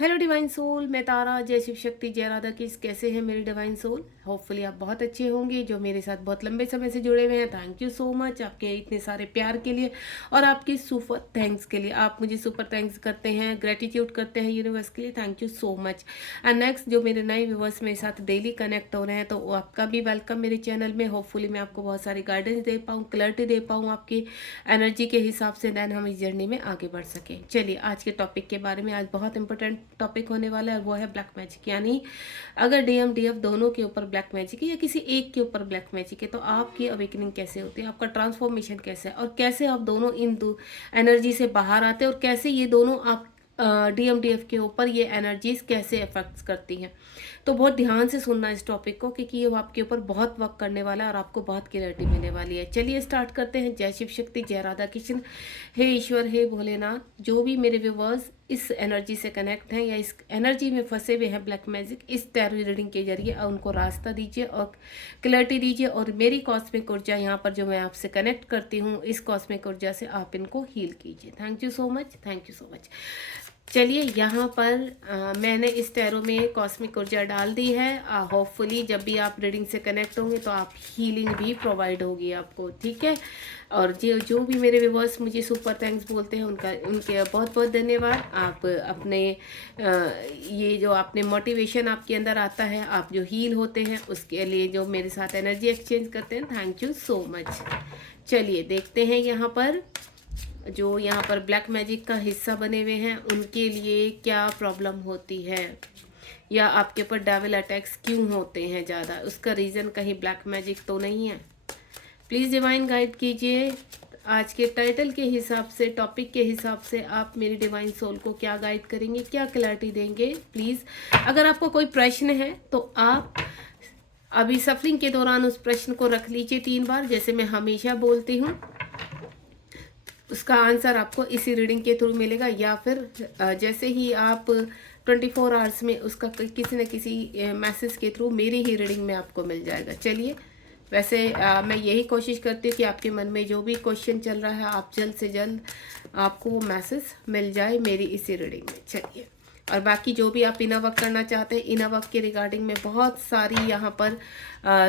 Hello divine soul, मैं तारा। जय शिव शक्ति, जय राधा किस। कैसे हैं मेरे डिवाइन सोल? होपफुली आप बहुत अच्छे होंगे। जो मेरे साथ बहुत लंबे समय से जुड़े हुए हैं, थैंक यू सो मच आपके इतने सारे प्यार के लिए और आपके सुपर थैंक्स के लिए। आप मुझे सुपर थैंक्स करते हैं, ग्रेटिट्यूड करते हैं यूनिवर्स के लिए। Thank you so much. And next, जो मेरे नए व्यूवर्स मेरे साथ डेली कनेक्ट हो रहे हैं, तो वो आपका भी वेलकम मेरे चैनल में। होपफुली मैं आपको बहुत सारी गाइडेंस दे पाऊँ, क्लैरिटी दे पाऊँ आपकी एनर्जी के हिसाब से, देन हम इस जर्नी में आगे बढ़ सकें। चलिए आज के टॉपिक के बारे में, आज बहुत इंपॉर्टेंट टॉपिक होने वाला है, वो है ब्लैक मैजिक। यानी अगर डीएम डीएफ दोनों के ऊपर ब्लैक मैजिक है या किसी एक के ऊपर ब्लैक मैजिक है, तो आपकी अवेकनिंग कैसे होती है, आपका ट्रांसफॉर्मेशन कैसे है, और कैसे आप दोनों इन दो एनर्जी से बाहर आते हैं, और कैसे ये दोनों आप डीएम डीएफ के ऊपर ये एनर्जीज कैसे इफेक्ट करती हैं। तो बहुत ध्यान से सुनना इस टॉपिक को, क्योंकि ये आपके ऊपर बहुत वर्क करने वाला है और आपको बहुत क्लैरिटी मिलने वाली है। चलिए स्टार्ट करते हैं। जय शिव शक्ति, जय राधा कृष्ण। हे ईश्वर, हे भोलेनाथ, जो भी मेरे व्यूवर्स इस एनर्जी से कनेक्ट हैं या इस एनर्जी में फंसे हुए हैं ब्लैक मैजिक, इस टैरो रीडिंग के जरिए उनको रास्ता दीजिए और क्लैरिटी दीजिए। और मेरी कॉस्मिक ऊर्जा यहाँ पर जो मैं आपसे कनेक्ट करती हूँ, इस कॉस्मिक ऊर्जा से आप इनको हील कीजिए। Thank you so much, thank you so much. चलिए यहाँ पर मैंने इस टैरो में कॉस्मिक ऊर्जा डाल दी है। होपफुली जब भी आप रीडिंग से कनेक्ट होंगे तो आप हीलिंग भी प्रोवाइड होगी आपको, ठीक है। और जो जो भी मेरे व्यूवर्स मुझे सुपर थैंक्स बोलते हैं, उनके बहुत बहुत धन्यवाद। आप अपने ये जो आपने मोटिवेशन आपके अंदर आता है, आप जो हील होते हैं, उसके लिए जो मेरे साथ एनर्जी एक्सचेंज करते हैं, थैंक यू सो मच। चलिए देखते हैं यहाँ पर जो यहाँ पर ब्लैक मैजिक का हिस्सा बने हुए हैं, उनके लिए क्या प्रॉब्लम होती है, या आपके ऊपर डेविल अटैक्स क्यों होते हैं ज़्यादा। उसका रीज़न कहीं ब्लैक मैजिक तो नहीं है। प्लीज़ डिवाइन गाइड कीजिए। आज के टाइटल के हिसाब से, टॉपिक के हिसाब से आप मेरी डिवाइन सोल को क्या गाइड करेंगे, क्या क्लैरिटी देंगे, प्लीज़। अगर आपको कोई प्रश्न है तो आप अभी सफरिंग के दौरान उस प्रश्न को रख लीजिए 3 बार, जैसे मैं हमेशा बोलती हूँ। उसका आंसर आपको इसी रीडिंग के थ्रू मिलेगा, या फिर जैसे ही आप 24 आवर्स में उसका किसी न किसी मैसेज के थ्रू मेरी ही रीडिंग में आपको मिल जाएगा। चलिए, वैसे मैं यही कोशिश करती हूँ कि आपके मन में जो भी क्वेश्चन चल रहा है, आप जल्द से जल्द आपको वो मैसेज मिल जाए मेरी इसी रीडिंग में। चलिए, और बाकी जो भी आप इनर वर्क करना चाहते हैं, इनर वर्क के रिगार्डिंग में बहुत सारी यहाँ पर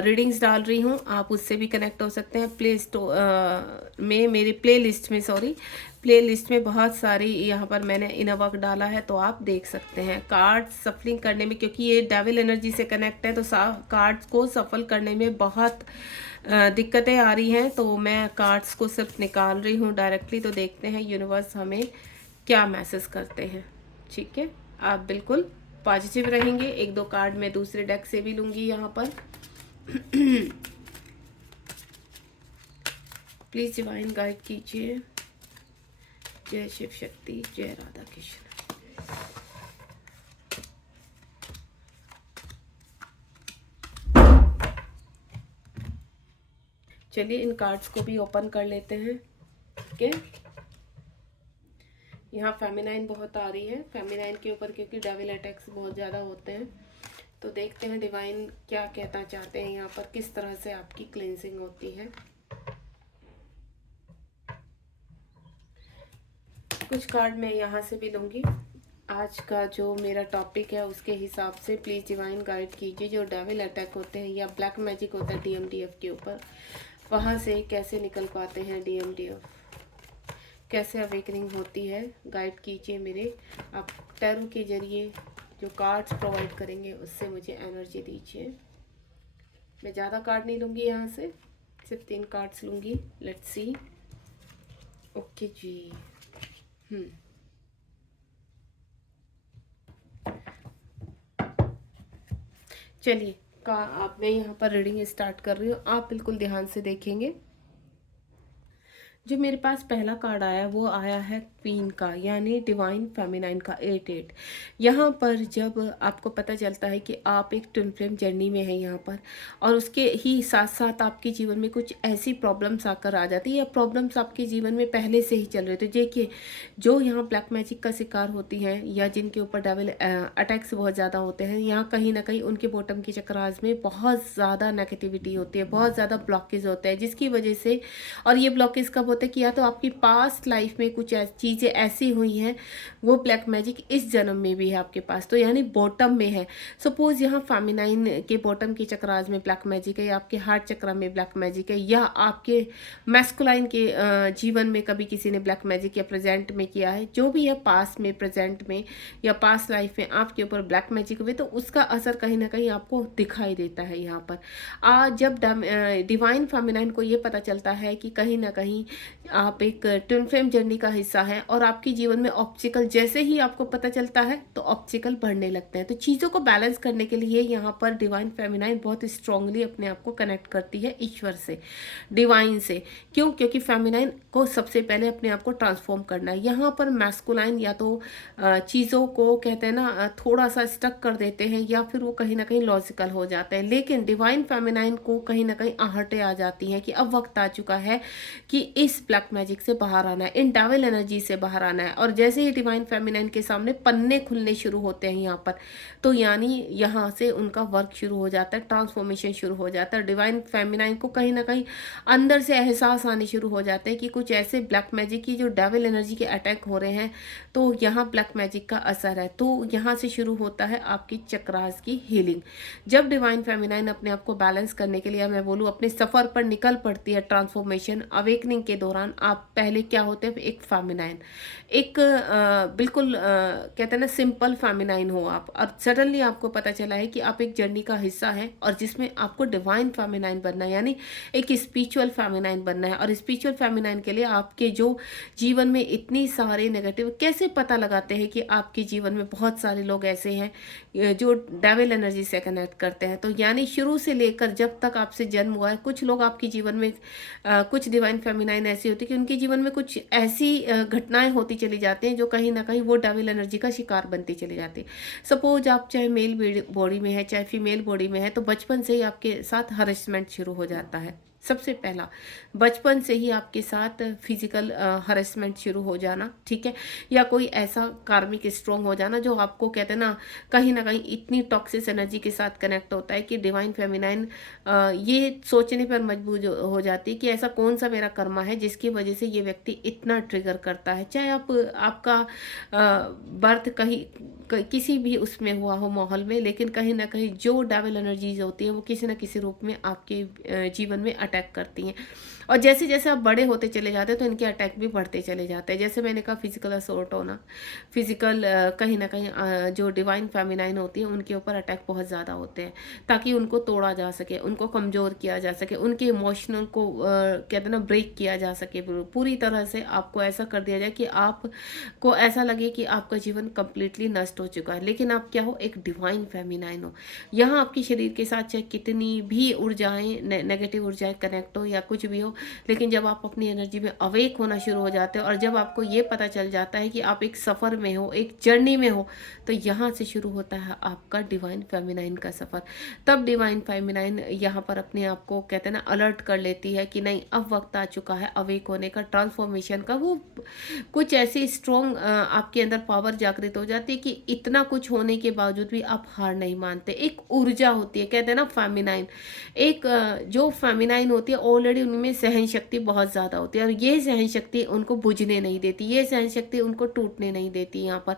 रीडिंग्स डाल रही हूँ, आप उससे भी कनेक्ट हो सकते हैं। प्ले स्टोर में, मेरी प्ले लिस्ट में, सॉरी, प्ले लिस्ट में बहुत सारी यहाँ पर मैंने इनर वर्क डाला है, तो आप देख सकते हैं। कार्ड सफलिंग करने में, क्योंकि ये डेविल एनर्जी से कनेक्ट है, तो कार्ड्स को सफल करने में बहुत दिक्कतें आ रही हैं, तो मैं कार्ड्स को सिर्फ निकाल रही हूँ डायरेक्टली। तो देखते हैं यूनिवर्स हमें क्या मैसेज करते हैं, ठीक है। आप बिल्कुल पॉजिटिव रहेंगे। 1-2 कार्ड मैं दूसरे डेक से भी लूँगी यहाँ पर। प्लीज़ डिवाइन गाइड कीजिए। जय शिव शक्ति, जय राधा कृष्ण। चलिए इन कार्ड्स को भी ओपन कर लेते हैं, ठीक है। यहाँ फेमिनाइन बहुत आ रही है, फेमिनाइन के ऊपर, क्योंकि डेविल अटैक्स बहुत ज़्यादा होते हैं। तो देखते हैं डिवाइन क्या कहना चाहते हैं यहाँ पर, किस तरह से आपकी क्लींजिंग होती है। कुछ कार्ड मैं यहाँ से भी लूँगी। आज का जो मेरा टॉपिक है उसके हिसाब से प्लीज़ डिवाइन गाइड कीजिए। जो डेविल अटैक होते हैं या ब्लैक मैजिक होता है डीएमडीएफ के ऊपर, वहाँ से कैसे निकल पाते हैं डीएमडीएफ, कैसे अवेकनिंग होती है, गाइड कीजिए मेरे। आप टैरो के जरिए जो कार्ड्स प्रोवाइड करेंगे उससे मुझे एनर्जी दीजिए। मैं ज़्यादा कार्ड नहीं लूँगी यहाँ से, सिर्फ 3 कार्ड्स लूँगी। Let's see. ओके जी। चलिए का आप, मैं यहाँ पर रीडिंग स्टार्ट कर रही हूँ, आप बिल्कुल ध्यान से देखेंगे। जो मेरे पास पहला कार्ड आया वो आया है क्वीन का, यानी डिवाइन फेमिनाइन का 8-8। यहाँ पर जब आपको पता चलता है कि आप एक ट्विन फ्लेम जर्नी में हैं यहाँ पर, और उसके ही साथ साथ आपके जीवन में कुछ ऐसी प्रॉब्लम्स आकर आ जाती है, या प्रॉब्लम्स आपके जीवन में पहले से ही चल रहे थे। देखिए, जो यहाँ ब्लैक मैजिक का शिकार होती हैं या जिनके ऊपर डेविल अटैक्स बहुत ज़्यादा होते हैं, यहाँ कहीं ना कहीं उनके बॉटम के चक्रास में बहुत ज़्यादा नेगेटिविटी होती है, बहुत ज़्यादा ब्लॉकेज होता है, जिसकी वजह से, और ये ब्लॉकेज कब होता है कि या तो आपकी पास्ट लाइफ में कुछ ऐसी चीज़ें ऐसी हुई हैं, वो ब्लैक मैजिक इस जन्म में भी है आपके पास, तो यानी बॉटम में है। सपोज यहाँ फेमिनाइन के बॉटम के चक्रास में ब्लैक मैजिक है, या आपके हार्ट चक्र में ब्लैक मैजिक है, या आपके मैस्कुलाइन के जीवन में कभी किसी ने ब्लैक मैजिक या प्रेजेंट में किया है, जो भी है पास्ट में, प्रेजेंट में या पास्ट लाइफ में आपके ऊपर ब्लैक मैजिक हुए, तो उसका असर कहीं ना कहीं आपको दिखाई देता है यहाँ पर। जब डिवाइन फेमिनाइन को ये पता चलता है कि कहीं ना कहीं आप एक ट्विन फ्लेम जर्नी का हिस्सा है, और आपके जीवन में ऑब्स्टिकल जैसे ही आपको पता चलता है तो ऑब्स्टिकल बढ़ने लगते हैं, तो चीज़ों को बैलेंस करने के लिए यहाँ पर डिवाइन फेमिनाइन बहुत स्ट्रांगली अपने आप को कनेक्ट करती है ईश्वर से, डिवाइन से। क्यों? क्योंकि फेमिनाइन को सबसे पहले अपने आप को ट्रांसफॉर्म करना है। यहाँ पर मैस्कुलाइन या तो चीज़ों को कहते हैं ना थोड़ा सा स्टक कर देते हैं, या फिर वो कहीं ना कहीं लॉजिकल हो जाते हैं, लेकिन डिवाइन फेमिनाइन को कहीं ना कहीं आहटें आ जाती हैं कि अब वक्त आ चुका है कि इस ब्लैक मैजिक से बाहर आना है, इन डेविल एनर्जी से बाहर आना है। और जैसे ही डिवाइन फेमिनाइन के सामने पन्ने खुलने शुरू होते हैं यहाँ पर, तो यानी यहाँ से उनका वर्क शुरू हो जाता है, ट्रांसफॉर्मेशन शुरू हो जाता है। डिवाइन फेमिनाइन को कहीं ना कहीं अंदर से एहसास आने शुरू हो जाते हैं कि कुछ ऐसे ब्लैक मैजिक की जो डेविल एनर्जी के अटैक हो रहे हैं, तो यहाँ ब्लैक मैजिक का असर है। तो यहाँ से शुरू होता है आपकी चक्रास की हीलिंग। जब डिवाइन फेमिनाइन अपने आप को बैलेंस करने के लिए, मैं बोलूँ, अपने सफ़र पर निकल पड़ती है ट्रांसफॉर्मेशन अवेकनिंग के दौरान, आप पहले क्या होते हैं, एक फेमिनाइन, एक बिल्कुल कहते हैं ना सिंपल फेमिनाइन हो आप, और सडनली आपको पता चला है कि आप एक जर्नी का हिस्सा हैं और जिसमें आपको डिवाइन फेमिनाइन बनना है, यानी एक स्पिरिचुअल फेमिनाइन बनना है। और स्पिरिचुअल फेमिनाइन के लिए आपके जो जीवन में इतनी सारे नेगेटिव, कैसे पता लगाते हैं कि आपके जीवन में बहुत सारे लोग ऐसे हैं जो डेविल एनर्जी से कनेक्ट करते हैं? तो यानी शुरू से लेकर जब तक आपसे जन्म हुआ है, कुछ लोग आपके जीवन में कुछ डिवाइन फेमिनाइन ऐसी होती है कि उनके जीवन में कुछ ऐसी घटनाएं होती चली जाती हैं जो कहीं ना कहीं वो डेविल एनर्जी का शिकार बनती चली जाती है। सपोज आप चाहे मेल बॉडी में है चाहे फीमेल बॉडी में है, तो बचपन से ही आपके साथ हरेसमेंट शुरू हो जाता है। सबसे पहला, बचपन से ही आपके साथ फिजिकल हरेसमेंट शुरू हो जाना, ठीक है, या कोई ऐसा कार्मिक स्ट्रॉन्ग हो जाना जो आपको कहते हैं ना कहीं इतनी टॉक्सिस एनर्जी के साथ कनेक्ट होता है कि डिवाइन फेमिनाइन ये सोचने पर मजबूर हो जाती है कि ऐसा कौन सा मेरा कर्मा है जिसकी वजह से ये व्यक्ति इतना ट्रिगर करता है। चाहे आपका बर्थ कहीं किसी भी उसमें हुआ हो माहौल में, लेकिन कहीं ना कहीं जो डेविल एनर्जीज होती है वो किसी न किसी रूप में आपके जीवन में अटैक करती हैं। और जैसे जैसे आप बड़े होते चले जाते हैं तो इनके अटैक भी बढ़ते चले जाते हैं। जैसे मैंने कहा फिजिकल असोल्ट होना, फिजिकल कहीं ना कहीं जो डिवाइन फेमिनाइन होती है उनके ऊपर अटैक बहुत ज़्यादा होते हैं, ताकि उनको तोड़ा जा सके, उनको कमज़ोर किया जा सके, उनके इमोशनल को कहते हैं ना ब्रेक किया जा सके, पूरी तरह से आपको ऐसा कर दिया जाए कि आपको ऐसा लगे कि आपका जीवन कंप्लीटली नष्ट हो चुका है। लेकिन आप क्या हो, एक डिवाइन फेमिनाइन हो। यहाँ आपके शरीर के साथ चाहे कितनी भी ऊर्जाएं, नेगेटिव ऊर्जाएं कनेक्ट हो या कुछ भी हो, लेकिन जब आप अपनी एनर्जी में अवेक होना शुरू हो जाते हो और जब आपको ये पता चल जाता है कि आप एक सफ़र में हो, एक जर्नी में हो, तो यहाँ से शुरू होता है आपका डिवाइन फेमिनाइन का सफ़र। तब डिवाइन फेमिनाइन यहाँ पर अपने आप को कहते हैं ना अलर्ट कर लेती है कि नहीं, अब वक्त आ चुका है अवेक होने का, ट्रांसफॉर्मेशन का। वो कुछ ऐसी स्ट्रॉन्ग आपके अंदर पावर जागृत हो जाती है कि इतना कुछ होने के बावजूद भी आप हार नहीं मानते। एक ऊर्जा होती है, कहते हैं ना फेमिनाइन, एक जो फेमिनाइन होती है ऑलरेडी उनमें सहन शक्ति बहुत ज़्यादा होती है, और ये सहन शक्ति उनको बुझने नहीं देती, ये सहन शक्ति उनको टूटने नहीं देती। यहाँ पर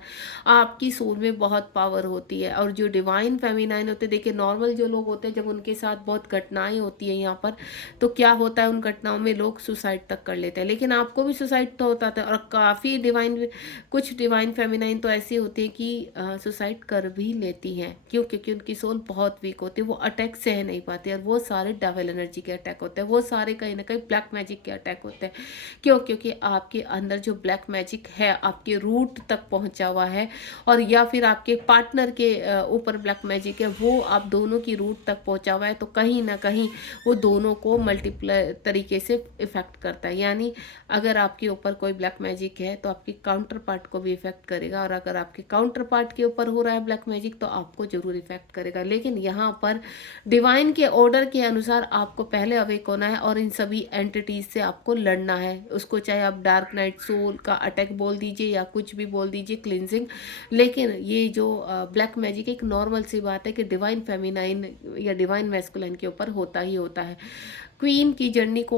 आपकी सोल में बहुत पावर होती है। और जो डिवाइन फेमिनाइन होते हैं, देखिए नॉर्मल जो लोग होते हैं जब उनके साथ बहुत घटनाएं होती है यहाँ पर, तो क्या होता है, उन घटनाओं में लोग सुसाइड तक कर लेते हैं। लेकिन आपको भी सुसाइड तो होता था, और काफ़ी कुछ डिवाइन फेमिनाइन तो ऐसी होती है कि सुसाइड कर भी लेती हैं। क्यों? क्योंकि उनकी सोल बहुत वीक होती है, वो अटैक सह नहीं पाती, और वो सारे डेविल एनर्जी के अटैक होते हैं, वो सारे कहीं ना कहीं ब्लैक मैजिक के अटैक होते हैं। क्यों? क्योंकि आपके अंदर जो ब्लैक मैजिक है आपके रूट तक पहुंचा हुआ है, और या फिर आपके पार्टनर के ऊपर ब्लैक मैजिक है, वो आप दोनों की रूट तक पहुंचा हुआ है, तो कहीं ना कहीं वो दोनों को मल्टीप्लाई तरीके से इफेक्ट करता है। यानी अगर आपके ऊपर कोई ब्लैक मैजिक है तो आपके काउंटर पार्ट को भी इफेक्ट करेगा, और अगर आपके काउंटर पार्ट के ऊपर हो रहा है ब्लैक मैजिक तो आपको जरूर इफेक्ट करेगा। लेकिन यहाँ पर डिवाइन के ऑर्डर के अनुसार आपको पहले अवेक होना है और इन सभी एंटिटीज से आपको लड़ना है। उसको चाहे आप डार्क नाइट सोल का अटैक बोल दीजिए या कुछ भी बोल दीजिए, क्लिनजिंग। लेकिन ये जो ब्लैक मैजिक एक नॉर्मल सी बात है कि डिवाइन फेमिनाइन या डिवाइन मैस्कुलाइन के ऊपर होता ही होता है। क्वीन की जर्नी को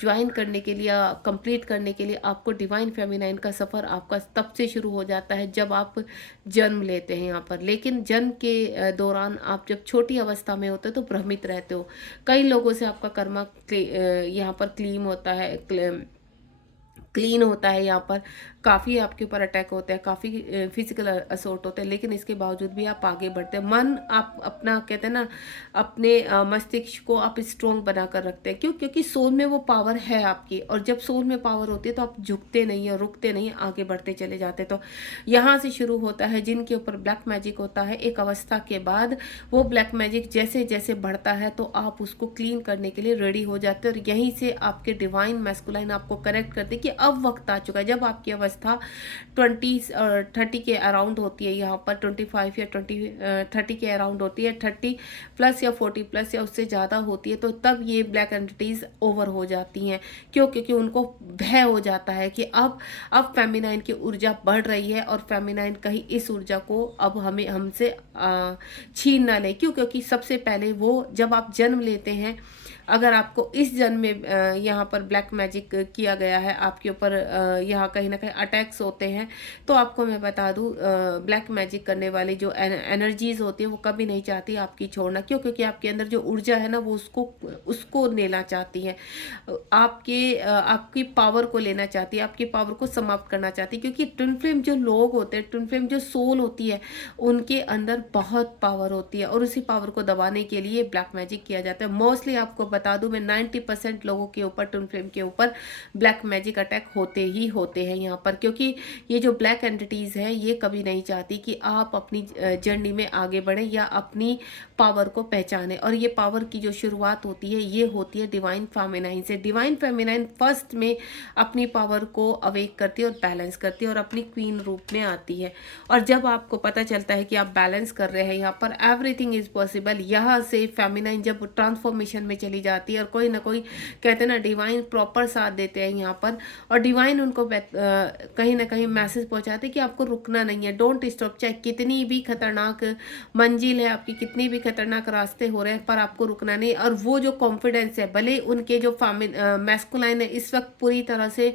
ज्वाइन करने के लिए या कंप्लीट करने के लिए आपको डिवाइन फेमिनाइन का सफ़र आपका तब से शुरू हो जाता है जब आप जन्म लेते हैं यहाँ पर। लेकिन जन्म के दौरान आप जब छोटी अवस्था में होते हो तो भ्रमित रहते हो। कई लोगों से आपका कर्मा यहाँ पर क्लीन होता है, यहाँ पर काफ़ी आपके ऊपर अटैक होते हैं, काफ़ी फिजिकल असोल्ट होते हैं, लेकिन इसके बावजूद भी आप आगे बढ़ते हैं। मन आप अपना कहते हैं ना, अपने मस्तिष्क को आप स्ट्रोंग बना कर रखते हैं। क्यों? क्योंकि सोल में वो पावर है आपकी, और जब सोल में पावर होती है तो आप झुकते नहीं है, रुकते नहीं, आगे बढ़ते चले जाते। तो यहाँ से शुरू होता है जिनके ऊपर ब्लैक मैजिक होता है। एक अवस्था के बाद वो ब्लैक मैजिक जैसे जैसे बढ़ता है तो आप उसको क्लीन करने के लिए रेडी हो जाते हैं, और यहीं से आपके डिवाइन मैस्कुलाइन आपको करेक्ट करते कि अब वक्त आ चुका है। जब आपकी अवस्था 20-30 के अराउंड होती है, यहाँ पर 25 या 30 के अराउंड होती है, 30 प्लस या 40 प्लस या उससे ज़्यादा होती है, तो तब ये ब्लैक एंटिटीज़ ओवर हो जाती हैं। क्यों? क्योंकि उनको भय हो जाता है कि अब फेमिनाइन की ऊर्जा बढ़ रही है, और फेमिनाइन कहीं इस ऊर्जा को अब हमसे छीन ना ले। क्यों? क्योंकि सबसे पहले वो जब आप जन्म लेते हैं, अगर आपको इस जन्म में यहाँ पर ब्लैक मैजिक किया गया है, आपके ऊपर यहाँ कहीं ना कहीं अटैक्स होते हैं, तो आपको मैं बता दूँ ब्लैक मैजिक करने वाली जो एनर्जीज होती है वो कभी नहीं चाहती आपकी छोड़ना। क्यों? क्योंकि आपके अंदर जो ऊर्जा है ना, वो उसको लेना चाहती है, आपकी पावर को लेना चाहती है, आपकी पावर को समाप्त करना चाहती है। क्योंकि ट्विन फ्लेम जो लोग होते हैं, ट्विन फ्लेम जो सोल होती है, उनके अंदर बहुत पावर होती है, और उसी पावर को दबाने के लिए ब्लैक मैजिक किया जाता है। मोस्टली आपको बता दूं मैं, 90% लोगों के ऊपर, ट्विन फ्लेम के ऊपर ब्लैक मैजिक अटैक होते ही होते हैं यहाँ पर। क्योंकि ये जो ब्लैक एंटिटीज़ है ये कभी नहीं चाहती कि आप अपनी जर्नी में आगे बढ़ें या अपनी पावर को पहचाने। और ये पावर की जो शुरुआत होती है ये होती है डिवाइन फेमिनाइन से। डिवाइन फेमिनाइन फर्स्ट में अपनी पावर को अवेक करती है और बैलेंस करती है, और अपनी क्वीन रूप में आती है। और जब आपको पता चलता है कि आप बैलेंस कर रहे हैं, यहाँ पर एवरीथिंग इज पॉसिबल, यहाँ से फेमिनाइन जब ट्रांसफॉर्मेशन में चली जाती है, और कोई ना कोई कहते हैं ना डिवाइन प्रॉपर साथ देते हैं यहाँ पर, और डिवाइन उनको कहीं ना कहीं मैसेज पहुंचाते हैं कि आपको रुकना नहीं है, डोंट स्टॉप। चाहे कितनी भी खतरनाक मंजिल है आपकी, कितनी भी खतरनाक रास्ते हो रहे हैं, पर आपको रुकना नहीं। और वो जो कॉन्फिडेंस है, भले उनके जो मैस्कुलाइन है इस वक्त पूरी तरह से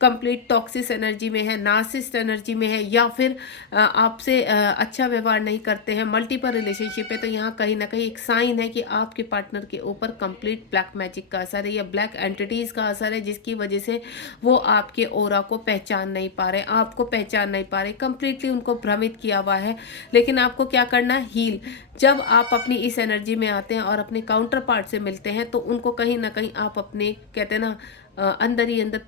कंप्लीट टॉक्सिस एनर्जी में है, नार्सिस्ट एनर्जी में है, या फिर आपसे अच्छा व्यवहार नहीं करते हैं, मल्टीपल रिलेशनशिप है, तो यहाँ कहीं ना कहीं एक साइन है कि आपके पार्टनर के ऊपर कंप्लीट ब्लैक मैजिक का असर है या ब्लैक एंटिटीज का असर है, जिसकी वजह से वो आपके ओरा को पहचान नहीं पा रहे, आपको पहचान नहीं पा रहे, कंप्लीटली उनको भ्रमित किया हुआ है। लेकिन आपको क्या करना है? हील। जब आप अपनी इस एनर्जी में आते हैं और अपने काउंटर पार्ट से मिलते हैं, तो उनको कहीं ना कहीं आप अपने कहते हैं ना अंदर ही अंदर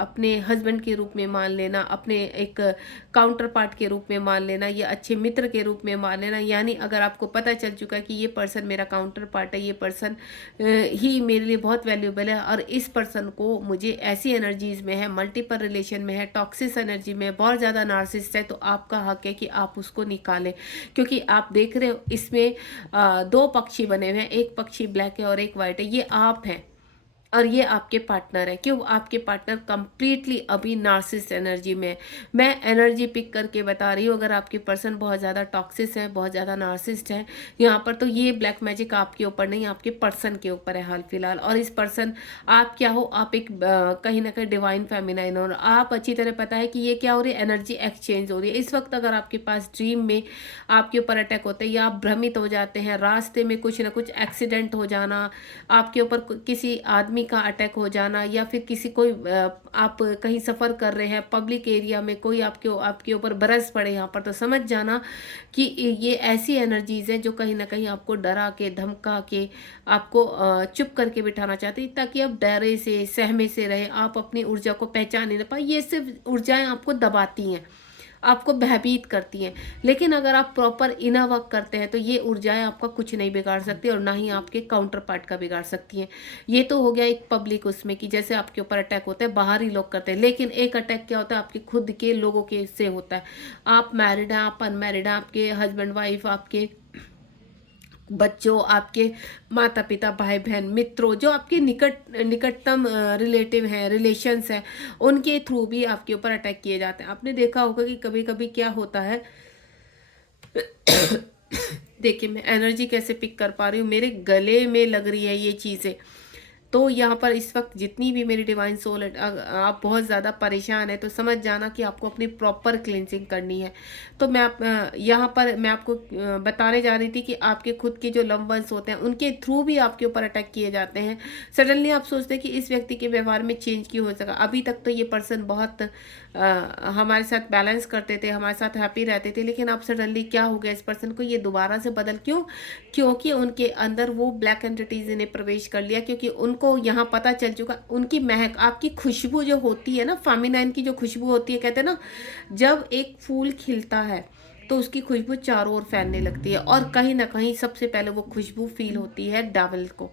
अपने हस्बैंड के रूप में मान लेना, अपने एक काउंटर पार्ट के रूप में मान लेना, या अच्छे मित्र के रूप में मान लेना। यानी अगर आपको पता चल चुका है कि ये पर्सन मेरा काउंटर पार्ट है, ये पर्सन ही मेरे लिए बहुत वैल्यूएबल है, और इस पर्सन को मुझे ऐसी एनर्जीज में है, मल्टीपल रिलेशन में है, टॉक्सिस एनर्जी में बहुत ज़्यादा नार्सिसिस्ट है, तो आपका हक है कि आप उसको निकालें। क्योंकि आप देख रहे हो इसमें दो पक्षी बने हुए हैं, एक पक्षी ब्लैक है और एक वाइट है। ये आप हैं और ये आपके पार्टनर है। क्यों? आपके पार्टनर कंप्लीटली अभी नार्सिसिस्ट एनर्जी में है। मैं एनर्जी पिक करके बता रही हूँ। अगर आपके पर्सन बहुत ज़्यादा टॉक्सिस है, बहुत ज़्यादा नार्सिसिस्ट है यहाँ पर, तो ये ब्लैक मैजिक आपके ऊपर नहीं, आपके पर्सन के ऊपर है हाल फिलहाल। और इस पर्सन, आप क्या हो? आप एक कहीं ना कहीं डिवाइन फेमिनाइन हो, और आप अच्छी तरह पता है कि ये क्या हो रही है, एनर्जी एक्सचेंज हो रही है। इस वक्त अगर आपके पास ड्रीम में आपके ऊपर अटैक होते हैं, या आप भ्रमित हो जाते हैं, रास्ते में कुछ ना कुछ एक्सीडेंट हो जाना, आपके ऊपर किसी आदमी का अटैक हो जाना, या फिर किसी कोई आप कहीं सफ़र कर रहे हैं पब्लिक एरिया में, कोई आपके ऊपर बरस पड़े यहाँ पर, तो समझ जाना कि ये ऐसी एनर्जीज हैं जो कहीं ना कहीं आपको डरा के, धमका के, आपको चुप करके बिठाना चाहती है, ताकि आप डरे से, सहमे से रहे, आप अपनी ऊर्जा को पहचान नहीं पाए। ये सिर्फ ऊर्जाएं आपको दबाती हैं, आपको भयभीत करती हैं। लेकिन अगर आप प्रॉपर इनर वर्क करते हैं तो ये ऊर्जाएं आपका कुछ नहीं बिगाड़ सकती, और ना ही आपके काउंटर पार्ट का बिगाड़ सकती हैं। ये तो हो गया एक पब्लिक उसमें कि जैसे आपके ऊपर अटैक होता है, बाहरी लोग करते हैं। लेकिन एक अटैक क्या होता है? आपके खुद के लोगों के से होता है। आप मैरिड हैं, आप अनमैरिड हैं, आपके हस्बैंड वाइफ, आपके बच्चों, आपके माता पिता, भाई बहन, मित्रों, जो आपके निकटतम रिलेटिव हैं, रिलेशंस हैं, उनके थ्रू भी आपके ऊपर अटैक किए जाते हैं। आपने देखा होगा कि कभी कभी क्या होता है देखिए मैं एनर्जी कैसे पिक कर पा रही हूँ, मेरे गले में लग रही है ये चीज़ें। तो यहाँ पर इस वक्त जितनी भी मेरी डिवाइन सोल है, आप बहुत ज़्यादा परेशान है तो समझ जाना कि आपको अपनी प्रॉपर क्लिनजिंग करनी है। तो मैं यहाँ पर मैं आपको बताने जा रही थी कि आपके खुद के जो लव वंस होते हैं उनके थ्रू भी आपके ऊपर अटैक किए जाते हैं। सडनली आप सोचते हैं कि इस व्यक्ति के व्यवहार में चेंज क्यों हो सका। अभी तक तो ये पर्सन बहुत हमारे साथ बैलेंस करते थे, हमारे साथ हैप्पी रहते थे, लेकिन अब सडनली क्या हो गया इस पर्सन को, ये दोबारा से बदल क्यों? क्योंकि उनके अंदर वो ब्लैक एंटिटीज ने प्रवेश कर लिया, क्योंकि उनको यहाँ पता चल चुका उनकी महक, आपकी खुशबू जो होती है ना, फेमिनाइन की जो खुशबू होती है, कहते हैं ना जब एक फूल खिलता है तो उसकी खुशबू चारों ओर फैलने लगती है, और कहीं ना कहीं सबसे पहले वो खुशबू फील होती है डेविल को,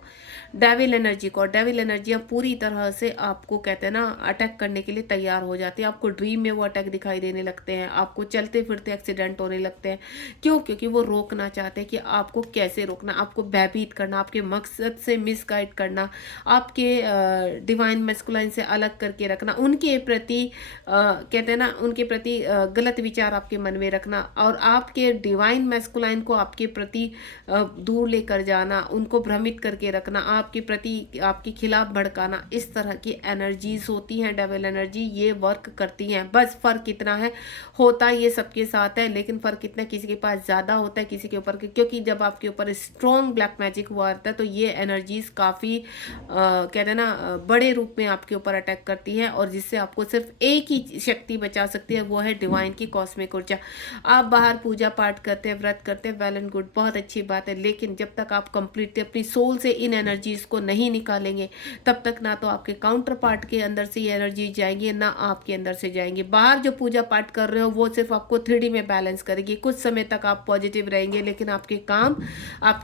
डेविल एनर्जी को। डेविल एनर्जियाँ पूरी तरह से आपको कहते हैं ना अटैक करने के लिए तैयार हो जाती है। आपको ड्रीम में वो अटैक दिखाई देने लगते हैं, आपको चलते फिरते एक्सीडेंट होने लगते हैं। क्यों? क्योंकि वो रोकना चाहते हैं कि आपको कैसे रोकना, आपको भयभीत करना, आपके मकसद से मिसगाइड करना, आपके डिवाइन मैस्कुलाइन से अलग करके रखना, उनके प्रति कहते हैं ना उनके प्रति गलत विचार आपके मन में रखना, और आपके डिवाइन मैस्कुलाइन को आपके प्रति दूर लेकर जाना, उनको भ्रमित करके रखना, आपके प्रति आपके खिलाफ भड़काना। इस तरह की एनर्जीज होती हैं डेविल एनर्जी, ये वर्क करती हैं। बस फर्क इतना है, होता ये सबके साथ है, लेकिन फर्क इतना किसी के पास ज़्यादा होता है किसी के ऊपर, क्योंकि जब आपके ऊपर स्ट्रॉन्ग ब्लैक मैजिक हुआ आता है तो ये एनर्जीज काफ़ी कहते हैं ना बड़े रूप में आपके ऊपर अटैक करती है, और जिससे आपको सिर्फ एक ही शक्ति बचा सकती है, वो है डिवाइन की कॉस्मिक ऊर्जा। आप बाहर पूजा पाठ करते हैं, व्रत करते हैं, वेल एंड गुड, बहुत अच्छी बात है, लेकिन जब तक आप कंप्लीटली अपनी सोल से इन एनर्जीज को नहीं निकालेंगे तब तक ना तो आपके काउंटर पार्ट के अंदर से ये एनर्जी जाएंगी, ना आपके अंदर से जाएंगे। बाहर जो पूजा पाठ कर रहे हो वो सिर्फ आपको 3D में बैलेंस करेगी, कुछ समय तक आप पॉजिटिव रहेंगे, लेकिन आपके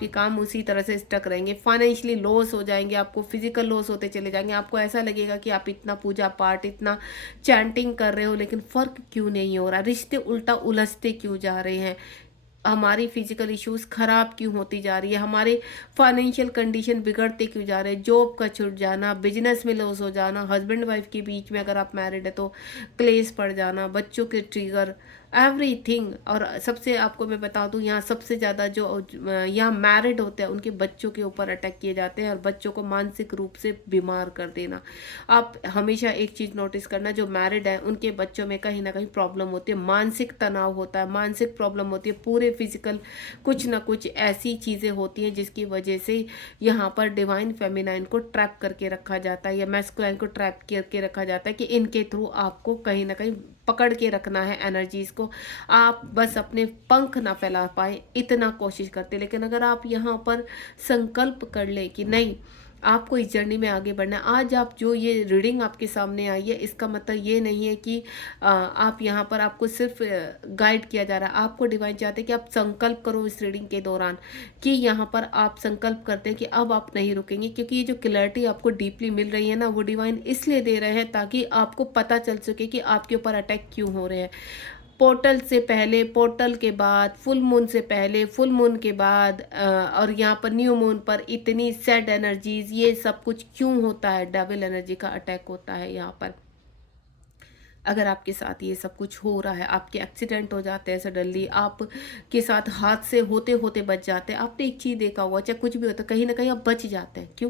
काम उसी तरह से स्टक रहेंगे। फाइनेंशियली लॉस हो जाएंगे, आपको फिजिकल लॉस होते चले जाएंगे, आपको ऐसा लगेगा कि आप इतना पूजा पाठ, इतना चैंटिंग कर रहे हो, लेकिन फर्क क्यों नहीं हो रहा, रिश्ते उल्टा उलझते क्यों जा रहे हैं, हमारी फिजिकल इश्यूज खराब क्यों होती जा रही है, हमारे फाइनेंशियल कंडीशन बिगड़ते क्यों जा रहे हैं, जॉब का छूट जाना, बिजनेस में लॉस हो जाना, हस्बैंड वाइफ के बीच में अगर आप मैरिड है तो क्लेश पड़ जाना, बच्चों के ट्रिगर, एवरीथिंग। और सबसे आपको मैं बता दूं, यहाँ सबसे ज़्यादा जो यहाँ मैरिड होते हैं उनके बच्चों के ऊपर अटैक किए जाते हैं, और बच्चों को मानसिक रूप से बीमार कर देना। आप हमेशा एक चीज़ नोटिस करना, जो मैरिड है उनके बच्चों में कहीं ना कहीं प्रॉब्लम होती है, मानसिक तनाव होता है, मानसिक प्रॉब्लम होती है, पूरे फिजिकल कुछ ना कुछ ऐसी चीज़ें होती हैं जिसकी वजह से यहाँ पर डिवाइन फेमिनाइन को ट्रैप करके रखा जाता है, या मैस्कुलाइन को ट्रैप करके रखा जाता है, कि इनके थ्रू आपको कहीं ना कहीं पकड़ के रखना है एनर्जीज को, आप बस अपने पंख ना फैला पाए इतना कोशिश करते। लेकिन अगर आप यहाँ पर संकल्प कर ले कि नहीं, आपको इस जर्नी में आगे बढ़ना है, आज आप जो ये रीडिंग आपके सामने आई है, इसका मतलब ये नहीं है कि आप यहाँ पर आपको सिर्फ गाइड किया जा रहा है। आपको डिवाइन चाहते हैं कि आप संकल्प करो इस रीडिंग के दौरान, कि यहाँ पर आप संकल्प करते हैं कि अब आप नहीं रुकेंगे, क्योंकि ये जो क्लैरिटी आपको डीपली मिल रही है ना, वो डिवाइन इसलिए दे रहे हैं ताकि आपको पता चल सके कि आपके ऊपर अटैक क्यों हो रहे हैं। पोर्टल से पहले, पोर्टल के बाद, फुल मून से पहले, फुल मून के बाद, और यहाँ पर न्यू मून पर इतनी सैड एनर्जीज, ये सब कुछ क्यों होता है? डेविल एनर्जी का अटैक होता है यहाँ पर। अगर आपके साथ ये सब कुछ हो रहा है, आपके एक्सीडेंट हो जाते हैं सडनली, आपके साथ हादसे होते होते बच जाते हैं, आपने एक चीज़ देखा हुआ, चाहे कुछ भी होता है, कहीं ना कहीं आप बच जाते हैं। क्यों?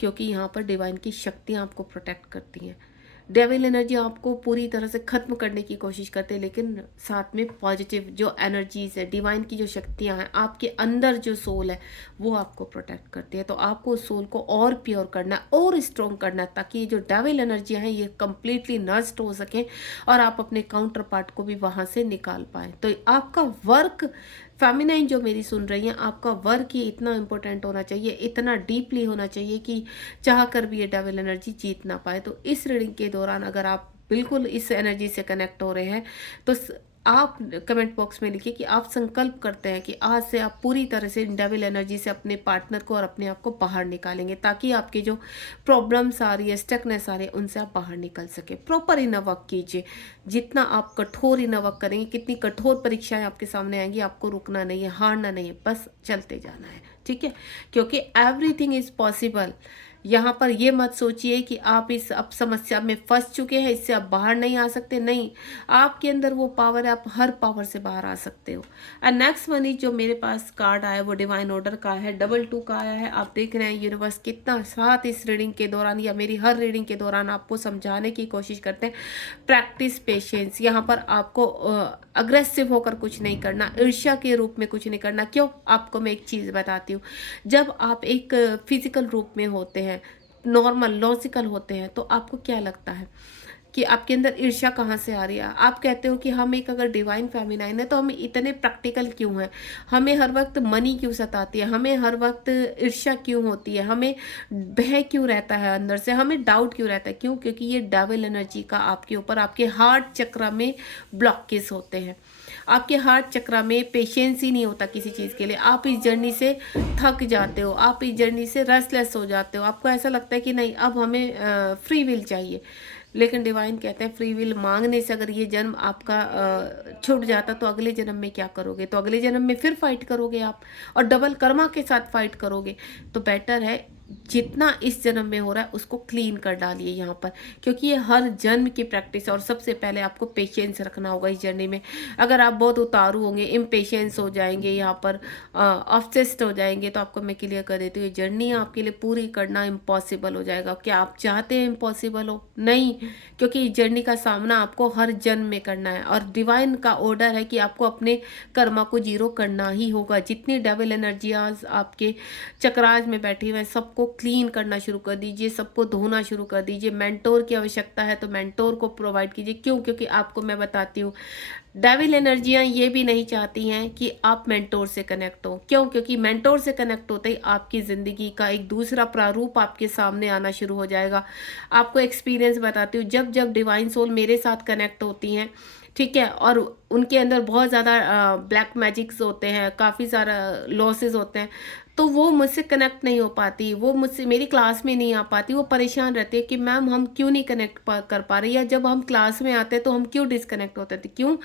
क्योंकि यहाँ पर डिवाइन की शक्तियाँ आपको प्रोटेक्ट करती हैं। डेविल एनर्जी आपको पूरी तरह से खत्म करने की कोशिश करते हैं, लेकिन साथ में पॉजिटिव जो एनर्जीज है, डिवाइन की जो शक्तियां हैं, आपके अंदर जो सोल है वो आपको प्रोटेक्ट करती है। तो आपको उस सोल को और प्योर करना है और स्ट्रॉन्ग करना है, ताकि ये जो डेविल एनर्जी हैं ये कंप्लीटली नष्ट हो सके और आप अपने काउंटर पार्ट को भी वहां से निकाल पाए। तो आपका वर्क, फेमिनाइन जो मेरी सुन रही हैं, आपका वर्क ये इतना इंपॉर्टेंट होना चाहिए, इतना डीपली होना चाहिए कि चाह कर भी ये डेविल एनर्जी जीत ना पाए। तो इस रीडिंग के दौरान अगर आप बिल्कुल इस एनर्जी से कनेक्ट हो रहे हैं तो आप कमेंट बॉक्स में लिखिए कि आप संकल्प करते हैं कि आज से आप पूरी तरह से डेविल एनर्जी से अपने पार्टनर को और अपने आप को बाहर निकालेंगे, ताकि आपके जो प्रॉब्लम्स आ रही है, स्टकनेस आ रही है, उनसे आप बाहर निकल सके। प्रॉपर इनर वर्क कीजिए, जितना आप कठोर इनर वर्क करेंगे, कितनी कठोर परीक्षाएं आपके सामने आएंगी, आपको रुकना नहीं है, हारना नहीं है, बस चलते जाना है। ठीक है? क्योंकि एवरीथिंग इज पॉसिबल। यहाँ पर ये मत सोचिए कि आप इस अब समस्या में फंस चुके हैं, इससे आप बाहर नहीं आ सकते। नहीं, आपके अंदर वो पावर है, आप हर पावर से बाहर आ सकते हो। एंड नेक्स्ट वन इज, जो मेरे पास कार्ड आया वो डिवाइन ऑर्डर का है, डबल 2 का आया है। आप देख रहे हैं यूनिवर्स कितना साथ इस रीडिंग के दौरान या मेरी हर रीडिंग के दौरान आपको समझाने की कोशिश करते हैं। Practice patience. यहाँ पर आपको अग्रेसिव होकर कुछ नहीं करना, ईर्ष्या के रूप में कुछ नहीं करना। क्यों? आपको मैं एक चीज़ बताती हूँ। जब आप एक फिजिकल रूप में होते हैं, नॉर्मल लॉजिकल होते हैं, तो आपको क्या लगता है कि आपके अंदर ईर्ष्या कहाँ से आ रही है? आप कहते हो कि हम एक अगर डिवाइन फेमिनाइन है तो हम इतने प्रैक्टिकल क्यों हैं? हमें हर वक्त मनी क्यों सताती है? हमें हर वक्त ईर्ष्या क्यों होती है? हमें भय क्यों रहता है अंदर से? हमें डाउट क्यों रहता है? क्यों? क्योंकि ये डेविल एनर्जी का आपके ऊपर, आपके हार्ट चक्र में ब्लॉकेज होते हैं। आपके हार्ट चक्र में पेशेंस ही नहीं होता किसी चीज़ के लिए। आप इस जर्नी से थक जाते हो, आप इस जर्नी से रेस्टलेस हो जाते हो। आपको ऐसा लगता है कि नहीं, अब हमें फ्री विल चाहिए। लेकिन डिवाइन कहते हैं फ्री विल मांगने से अगर ये जन्म आपका छूट जाता तो अगले जन्म में क्या करोगे? तो अगले जन्म में फिर फाइट करोगे आप, और डबल कर्मा के साथ फाइट करोगे। तो बेटर है जितना इस जन्म में हो रहा है उसको क्लीन कर डालिए यहाँ पर, क्योंकि ये हर जन्म की प्रैक्टिस है। और सबसे पहले आपको पेशेंस रखना होगा इस जर्नी में। अगर आप बहुत उतारू होंगे, इम्पेशेंस हो जाएंगे, यहाँ पर ऑब्सेस्ड हो जाएंगे, तो आपको मैं क्लियर कर देती हूँ, ये जर्नी आपके लिए पूरी करना इम्पॉसिबल हो जाएगा। क्या आप चाहते हैं इम्पॉसिबल हो? नहीं, क्योंकि इस जर्नी का सामना आपको हर जन्म में करना है। और डिवाइन का ऑर्डर है कि आपको अपने कर्मा को जीरो करना ही होगा। जितनी डेविल एनर्जियाज आपके चक्राज में बैठी हुए हैं, सबको क्लीन करना शुरू कर दीजिए, सबको धोना शुरू कर दीजिए। मेंटोर की आवश्यकता है तो मेंटोर को प्रोवाइड कीजिए। क्यों? क्योंकि आपको मैं बताती हूँ, डेविल एनर्जियां ये भी नहीं चाहती हैं कि आप मेंटोर से कनेक्ट हो। क्यों? क्योंकि मेंटोर से कनेक्ट होते ही आपकी ज़िंदगी का एक दूसरा प्रारूप आपके सामने आना शुरू हो जाएगा। आपको एक्सपीरियंस बताती हूँ, जब जब डिवाइन सोल मेरे साथ कनेक्ट होती हैं, ठीक है, और उनके अंदर बहुत ज़्यादा ब्लैक मैजिक्स होते हैं, काफ़ी सारा लॉसेस होते हैं, तो वो मुझसे कनेक्ट नहीं हो पाती, वो मुझसे मेरी क्लास में नहीं आ पाती। वो परेशान रहती है कि मैम हम क्यों नहीं कनेक्ट कर पा रहे, या जब हम क्लास में आते हैं तो हम क्यों डिस्कनेक्ट होते थे। क्यों?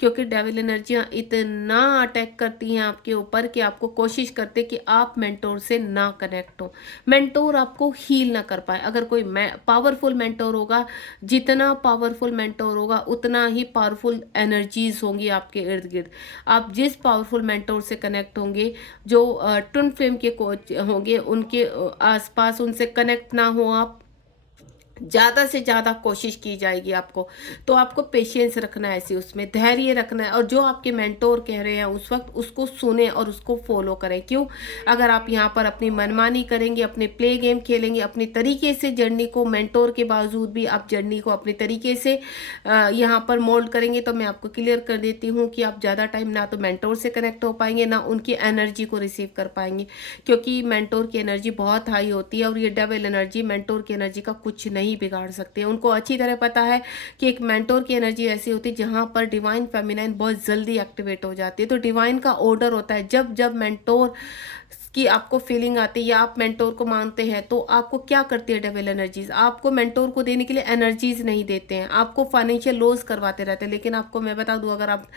क्योंकि डेविल एनर्जियाँ इतना अटैक करती हैं आपके ऊपर कि आपको कोशिश करते कि आप मेंटोर से ना कनेक्ट हो, मेंटोर आपको हील ना कर पाए। अगर कोई पावरफुल मेंटोर होगा, जितना पावरफुल मेंटोर होगा उतना ही पावरफुल एनर्जीज होंगी आपके इर्द गिर्द। आप जिस पावरफुल मेंटोर से कनेक्ट होंगे, जो ट्विन फ्लेम के कोच होंगे, उनके आसपास उनसे कनेक्ट ना हो आप, ज़्यादा से ज़्यादा कोशिश की जाएगी आपको। तो आपको पेशेंस रखना है, ऐसे उसमें धैर्य रखना है, और जो आपके मेंटोर कह रहे हैं उस वक्त उसको सुने और उसको फॉलो करें। क्यों? अगर आप यहाँ पर अपनी मनमानी करेंगे, अपने प्ले गेम खेलेंगे, अपने तरीके से जर्नी को, मेंटोर के बावजूद भी आप जर्नी को अपने तरीके से यहाँ पर मोल्ड करेंगे, तो मैं आपको क्लियर कर देती हूँ कि आप ज़्यादा टाइम ना तो मेंटोर से कनेक्ट हो पाएंगे, ना उनकी एनर्जी को रिसीव कर पाएंगे। क्योंकि मेंटोर की एनर्जी बहुत हाई होती है, और ये डबल एनर्जी मेंटोर की एनर्जी का कुछ नहीं बिगाड़ सकते हैं। उनको अच्छी तरह पता है कि एक मेंटोर की एनर्जी ऐसी होती है जहां पर डिवाइन फेमिनाइन बहुत जल्दी एक्टिवेट हो जाती है। तो डिवाइन का ऑर्डर होता है, जब जब मेंटोर की आपको फीलिंग आती है या आप मेंटोर को मानते हैं, तो आपको क्या करती है डेविल एनर्जीज? आपको मेंटोर को देने के लिए एनर्जीज नहीं देते हैं, आपको फाइनेंशियल लॉस करवाते रहते हैं। लेकिन आपको मैं बता दूं, अगर आप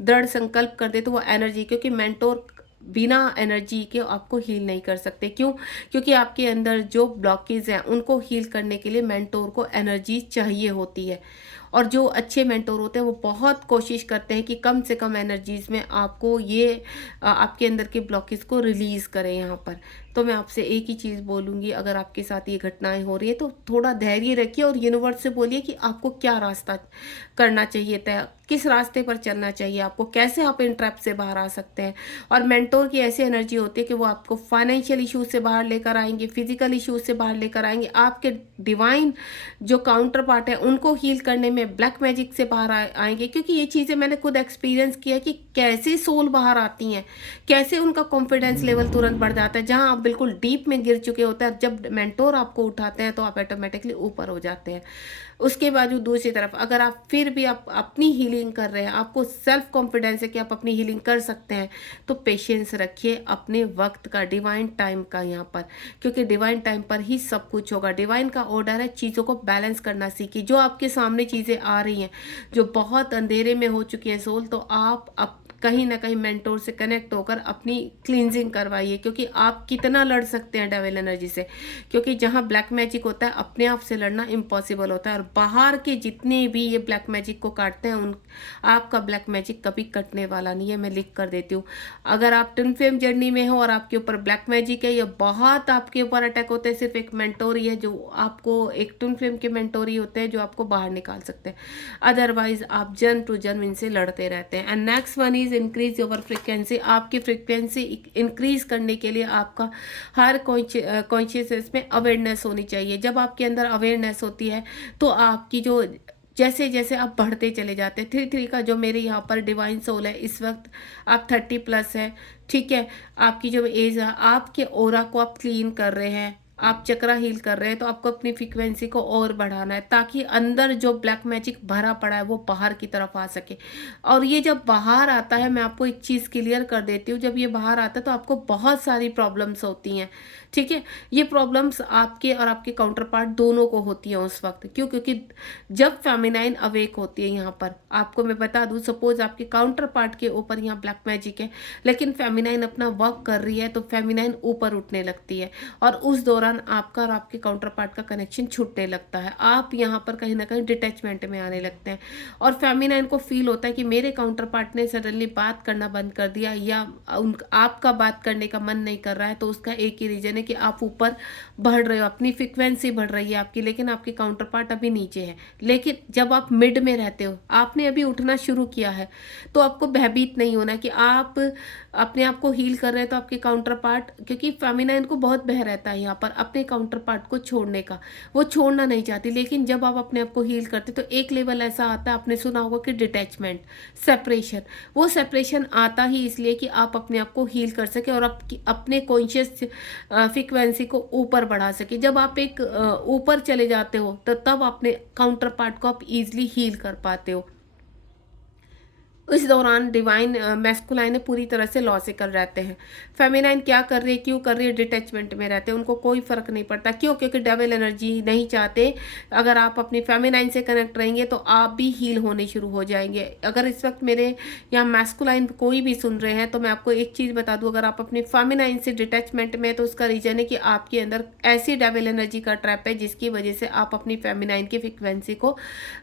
दृढ़ संकल्प कर दे तो वो एनर्जी, क्योंकि मेंटोर बिना एनर्जी के आपको हील नहीं कर सकते। क्यों? क्योंकि आपके अंदर जो ब्लॉकेज हैं उनको हील करने के लिए मेंटोर को एनर्जी चाहिए होती है। और जो अच्छे मेंटोर होते हैं वो बहुत कोशिश करते हैं कि कम से कम एनर्जीज में आपको ये आपके अंदर के ब्लॉकेज को रिलीज करें यहाँ पर। तो मैं आपसे एक ही चीज़ बोलूँगी, अगर आपके साथ ये घटनाएं हो रही है तो थोड़ा धैर्य रखिए और यूनिवर्स से बोलिए कि आपको क्या रास्ता करना चाहिए, तय किस रास्ते पर चलना चाहिए आपको, कैसे आप इन ट्रैप से बाहर आ सकते हैं। और मेंटोर की ऐसी एनर्जी होती है कि वो आपको फाइनेंशियल इश्यूज से बाहर लेकर आएंगे, फिजिकल इश्यूज से बाहर लेकर आएंगे, आपके डिवाइन जो काउंटर पार्ट है उनको हील करने में, ब्लैक मैजिक से बाहर आएंगे। क्योंकि ये चीज़ें मैंने खुद एक्सपीरियंस किया कि कैसे सोल बाहर आती हैं, कैसे उनका कॉन्फिडेंस लेवल तुरंत बढ़ जाता है। जहां आप बिल्कुल डीप में गिर चुके होते हैं, जब मेंटोर आपको उठाते हैं तो आप ऑटोमेटिकली ऊपर हो जाते हैं। उसके बावजूद दूसरी तरफ अगर आप फिर भी आप अपनी हीलिंग कर रहे हैं, आपको सेल्फ कॉन्फिडेंस है कि आप अपनी हीलिंग कर सकते हैं, तो पेशेंस रखिए अपने वक्त का, डिवाइन टाइम का यहाँ पर। क्योंकि डिवाइन टाइम पर ही सब कुछ होगा। डिवाइन का ऑर्डर है, चीज़ों को बैलेंस करना सीखिए। जो आपके सामने चीज़ें आ रही हैं जो बहुत अंधेरे में हो चुकी हैं सोल, तो आप कहीं ना कहीं मेंटोर से कनेक्ट होकर अपनी क्लींजिंग करवाइए, क्योंकि आप कितना लड़ सकते हैं डेविल एनर्जी से, क्योंकि जहाँ ब्लैक मैजिक होता है अपने आप से लड़ना इम्पॉसिबल होता है। और बाहर के जितने भी ये ब्लैक मैजिक को काटते हैं उन आपका ब्लैक मैजिक कभी कटने वाला नहीं है, मैं लिख कर देती हूँ। अगर आप ट्विन फ्लेम जर्नी में हो और आपके ऊपर ब्लैक मैजिक है या बहुत आपके ऊपर अटैक होते हैं, सिर्फ एक मेंटोर ही है जो आपको, एक ट्विन फ्लेम के मेंटोर ही होते हैं जो आपको बाहर निकाल सकते हैं, अदरवाइज आप जन्म टू जन्म इनसे लड़ते रहते हैं। And next one is increase your frequency. आपकी फ्रिक्वेंसी इंक्रीज करने के लिए आपका हर कॉन्शियसनेस में अवेयरनेस होनी चाहिए। जब आपके अंदर अवेयरनेस होती है तो आपकी जो जैसे जैसे आप बढ़ते चले जाते हैं, 3 का जो मेरे यहाँ पर डिवाइन सोल है, इस वक्त आप 30+ है, ठीक है। आपकी जो एज है, आपके ओरा को आप क्लीन कर रहे हैं, आप चक्रा हील कर रहे हैं, तो आपको अपनी फ्रीक्वेंसी को और बढ़ाना है ताकि अंदर जो ब्लैक मैजिक भरा पड़ा है वो बाहर की तरफ आ सके। और ये जब बाहर आता है, मैं आपको एक चीज़ क्लियर कर देती हूँ, जब ये बाहर आता है तो आपको बहुत सारी प्रॉब्लम्स होती हैं, ठीक है। ये प्रॉब्लम्स आपके और आपके काउंटर पार्ट दोनों को होती हैं उस वक्त। क्यों? क्योंकि जब फेमिनाइन अवेक होती है, यहाँ पर आपको मैं बता दूं, सपोज आपके काउंटर पार्ट के ऊपर यहाँ ब्लैक मैजिक है लेकिन फेमिनाइन अपना वर्क कर रही है, तो फेमिनाइन ऊपर उठने लगती है और उस दौरान आपका और आपके काउंटर पार्ट का कनेक्शन छूटने लगता है। आप यहाँ पर कहीं ना कहीं डिटैचमेंट में आने लगते हैं और फेमिनाइन को फील होता है कि मेरे काउंटर पार्ट ने सडनली बात करना बंद कर दिया या आपका बात करने का मन नहीं कर रहा है। तो उसका एक ही रीजन है कि आप ऊपर बढ़ रहे हो, अपनी फ्रिक्वेंसी बढ़ रही है आपकी, लेकिन आपके काउंटर पार्ट अभी नीचे है। लेकिन जब आप मिड में रहते हो, आपने अभी उठना शुरू किया है, तो आपको भयभीत नहीं होना कि आप अपने आप को हील कर रहे हैं तो आपके काउंटर पार्ट, क्योंकि फेमिनाइन को बहुत भय रहता है यहाँ पर अपने काउंटर पार्ट को छोड़ने का, वो छोड़ना नहीं चाहती। लेकिन जब आप अपने आप को हील करते तो एक लेवल ऐसा आता है, आपने सुना होगा कि डिटैचमेंट, सेपरेशन। वो सेपरेशन आता ही इसलिए कि आप अपने आप को हील कर सके और अपने कॉन्शियस फ्रिक्वेंसी को ऊपर बढ़ा सके। जब आप एक ऊपर चले जाते हो तो तब अपने काउंटर पार्ट को आप इजीली हील कर पाते हो। इस दौरान डिवाइन मैस्कुलाइन पूरी तरह से लॉजिकल रहते हैं। फेमिनाइन क्या कर रही है, क्यों कर रही है, डिटैचमेंट में रहते हैं, उनको कोई फर्क नहीं पड़ता। क्यों? क्योंकि डेविल एनर्जी नहीं चाहते। अगर आप अपनी फेमिनाइन से कनेक्ट रहेंगे तो आप भी हील होने शुरू हो जाएंगे। अगर इस वक्त मेरे यहाँ मैस्कुलाइन कोई भी सुन रहे हैं तो मैं आपको एक चीज़ बता दूँ, अगर आप अपनी फेमिनाइन से डिटैचमेंट में, तो उसका रीजन है कि आपके अंदर ऐसी डेविल एनर्जी का ट्रैप है जिसकी वजह से आप अपनी फेमिनाइन की फ्रिक्वेंसी को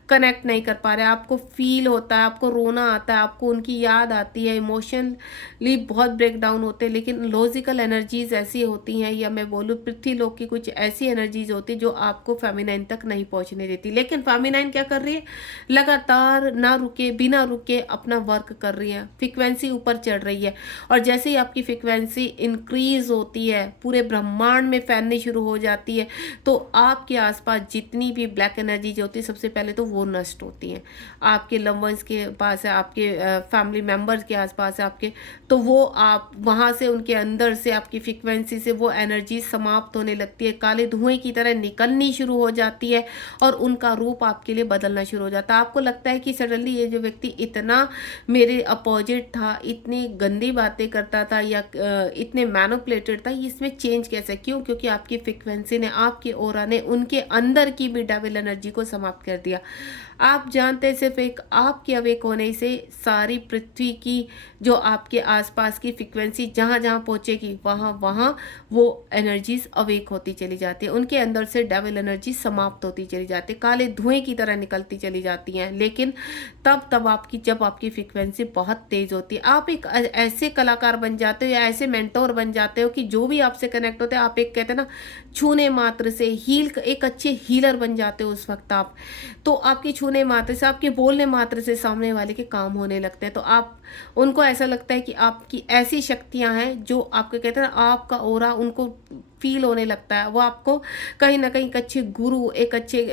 कनेक्ट नहीं कर पा रहे। आपको फील होता है, आपको रोना आता है, आपको उनकी याद आती है, इमोशनली बहुत ब्रेकडाउन होते हैं। लेकिन लॉजिकल एनर्जीज ऐसी होती हैं, या मैं बोलूँ पृथ्वी लोक की कुछ ऐसी एनर्जीज होती है जो आपको फेमिनाइन तक नहीं पहुंचने देती। लेकिन फेमिनाइन क्या कर रही है, लगातार ना रुके, बिना रुके अपना वर्क कर रही है, फ्रिक्वेंसी ऊपर चढ़ रही है। और जैसे ही आपकी फ्रिक्वेंसी इंक्रीज होती है, पूरे ब्रह्मांड में फैलनी शुरू हो जाती है, तो आपके आसपास जितनी भी ब्लैक एनर्जीज होती है सबसे पहले तो वो नष्ट होती हैं। आपके लव वंस के पास है, आपके फैमिली मेंबर्स के आसपास है आपके, तो वो आप वहाँ से, उनके अंदर से, आपकी फ्रिक्वेंसी से वो एनर्जी समाप्त होने लगती है, काले धुएं की तरह निकलनी शुरू हो जाती है और उनका रूप आपके लिए बदलना शुरू हो जाता है। आपको लगता है कि सडनली ये जो व्यक्ति इतना मेरे अपोजिट था, इतनी गंदी बातें करता था या इतने मैनिपुलेटेड था, इसमें चेंज कैसे? क्यों? क्योंकि आपकी फ्रिक्वेंसी ने, आपके ऑरा ने उनके अंदर की भी डेविल एनर्जी को समाप्त कर दिया। आप जानते हैं सिर्फ एक आपके अवेक होने से सारी पृथ्वी की जो आपके आसपास की फ्रिक्वेंसी जहाँ जहाँ पहुँचेगी वहाँ वहाँ वो एनर्जीज अवेक होती चली जाती है, उनके अंदर से डेविल एनर्जी समाप्त होती चली जाती है, काले धुएं की तरह निकलती चली जाती हैं। लेकिन तब आपकी, जब आपकी फ्रिक्वेंसी बहुत तेज़ होती है, आप एक ऐसे कलाकार बन जाते हो या ऐसे मेंटोर बन जाते हो कि जो भी आपसे कनेक्ट होते हैं, आप एक कहते हैं ना, छूने मात्र से हील, एक अच्छे हीलर बन जाते हो उस वक्त आप। तो आपकी छूने मात्र से, आपके बोलने मात्र से सामने वाले के काम होने लगते हैं। तो आप, उनको ऐसा लगता है कि आपकी ऐसी शक्तियां हैं जो आपके कहते हैं ना, आपका ऑरा उनको फील होने लगता है। वो आपको कहीं ना कहीं एक अच्छे गुरु, एक अच्छे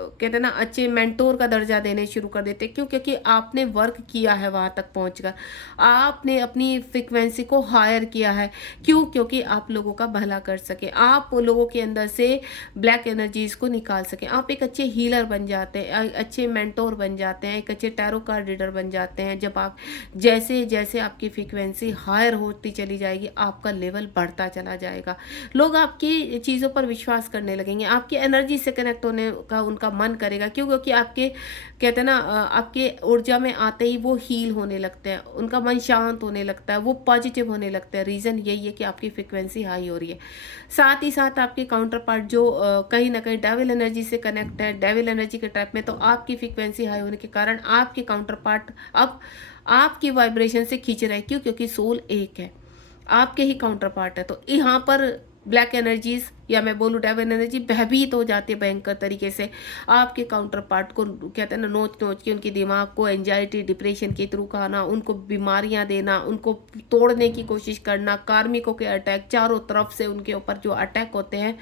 कहते हैं ना, अच्छे मेंटोर का दर्जा देने शुरू कर देते हैं। क्यों? क्योंकि आपने वर्क किया है वहाँ तक पहुँचकर, आपने अपनी फ्रिक्वेंसी को हायर किया है। क्यों? क्योंकि आप लोगों का भला कर सके, आप लोगों के अंदर से ब्लैक एनर्जीज को निकाल सके। आप एक अच्छे हीलर बन जाते हैं, अच्छे मेंटोर बन जाते हैं, एक अच्छे टैरो कार्ड रीडर बन जाते हैं। जब आप, जैसे जैसे आपकी फ्रिक्वेंसी हायर होती चली जाएगी, आपका लेवल बढ़ता चला जाएगा, लोग आपकी चीज़ों पर विश्वास करने लगेंगे, आपकी एनर्जी से कनेक्ट होने का उनका मन करेगा। क्यों? क्योंकि आपके कहते हैं ना आपके ऊर्जा में आते ही वो हील होने लगते हैं, उनका मन शांत होने लगता है, वो पॉजिटिव होने लगता है। रीज़न यही है कि आपकी फ्रिक्वेंसी हाई हो रही है। साथ ही साथ आपके काउंटर पार्ट जो कहीं ना कहीं डेविल एनर्जी से कनेक्ट है, डेविल एनर्जी के ट्रैप में, तो आपकी फ्रिक्वेंसी हाई होने के कारण आपके काउंटर पार्ट अब आपकी वाइब्रेशन से खींच रहे हैं। क्यों? क्योंकि सोल एक है, आपके ही काउंटर पार्ट है। तो यहाँ पर ब्लैक एनर्जीज या मैं बोलूँ डेविल एनर्जी भयभीत हो जाती है भयंकर तरीके से। आपके काउंटर पार्ट को कहते हैं ना नोच नोच के उनके दिमाग को एंजाइटी डिप्रेशन के थ्रू खाना, उनको बीमारियां देना, उनको तोड़ने की कोशिश करना, कार्मिकों के अटैक चारों तरफ से उनके ऊपर जो अटैक होते हैं,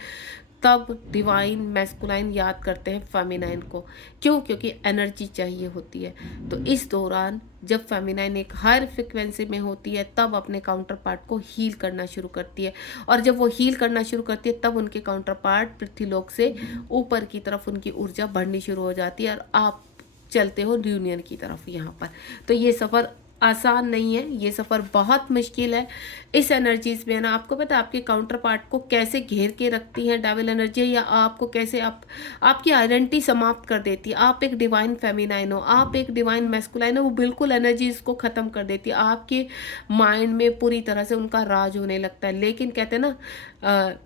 तब डिवाइन मैस्कुलाइन याद करते हैं फेमिनाइन को। क्यों? क्योंकि एनर्जी चाहिए होती है। तो इस दौरान जब फेमिनाइन एक हायर फ्रिक्वेंसी में होती है, तब अपने काउंटर पार्ट को हील करना शुरू करती है। और जब वो हील करना शुरू करती है, तब उनके काउंटर पार्ट पृथ्वीलोक से ऊपर की तरफ उनकी ऊर्जा बढ़नी शुरू हो जाती है और आप चलते हो यूनियन की तरफ यहाँ पर। तो ये सफ़र आसान नहीं है, ये सफ़र बहुत मुश्किल है। इस एनर्जीज में ना आपको पता है आपके काउंटर पार्ट को कैसे घेर के रखती है डेविल एनर्जी, या आपको कैसे आपकी आइडेंटिटी समाप्त कर देती है। आप एक डिवाइन फेमिनाइन हो, आप एक डिवाइन मैस्कुलाइन हो, वो बिल्कुल एनर्जीज को ख़त्म कर देती है। आपके माइंड में पूरी तरह से उनका राज होने लगता है। लेकिन कहते हैं ना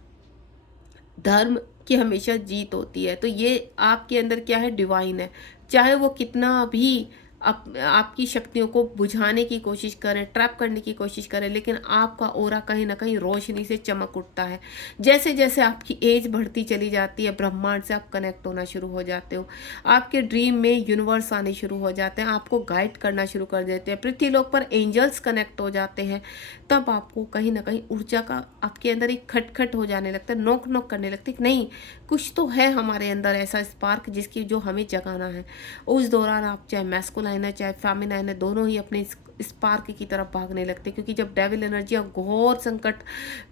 धर्म की हमेशा जीत होती है। तो ये आपके अंदर क्या है, डिवाइन है। चाहे वो कितना भी आपकी शक्तियों को बुझाने की कोशिश करें, ट्रैप करने की कोशिश करें, लेकिन आपका ऑरा कहीं ना कहीं रोशनी से चमक उठता है। जैसे जैसे आपकी एज बढ़ती चली जाती है, ब्रह्मांड से आप कनेक्ट होना शुरू हो जाते हो, आपके ड्रीम में यूनिवर्स आने शुरू हो जाते हैं, आपको गाइड करना शुरू कर देते हैं, पृथ्वीलोक पर एंजल्स कनेक्ट हो जाते हैं। तब आपको कहीं ना कहीं ऊर्जा का आपके अंदर एक खटखट हो जाने लगता है, नोक नोक करने लगती है, नहीं कुछ तो है हमारे अंदर ऐसा स्पार्क जिसकी जो हमें जगाना है। उस दौरान आप चाहे मैस्कुलाइन है चाहे फेमिनाइन है, दोनों ही अपने स्पार्क की तरफ भागने लगते हैं। क्योंकि जब डेविल एनर्जी घोर संकट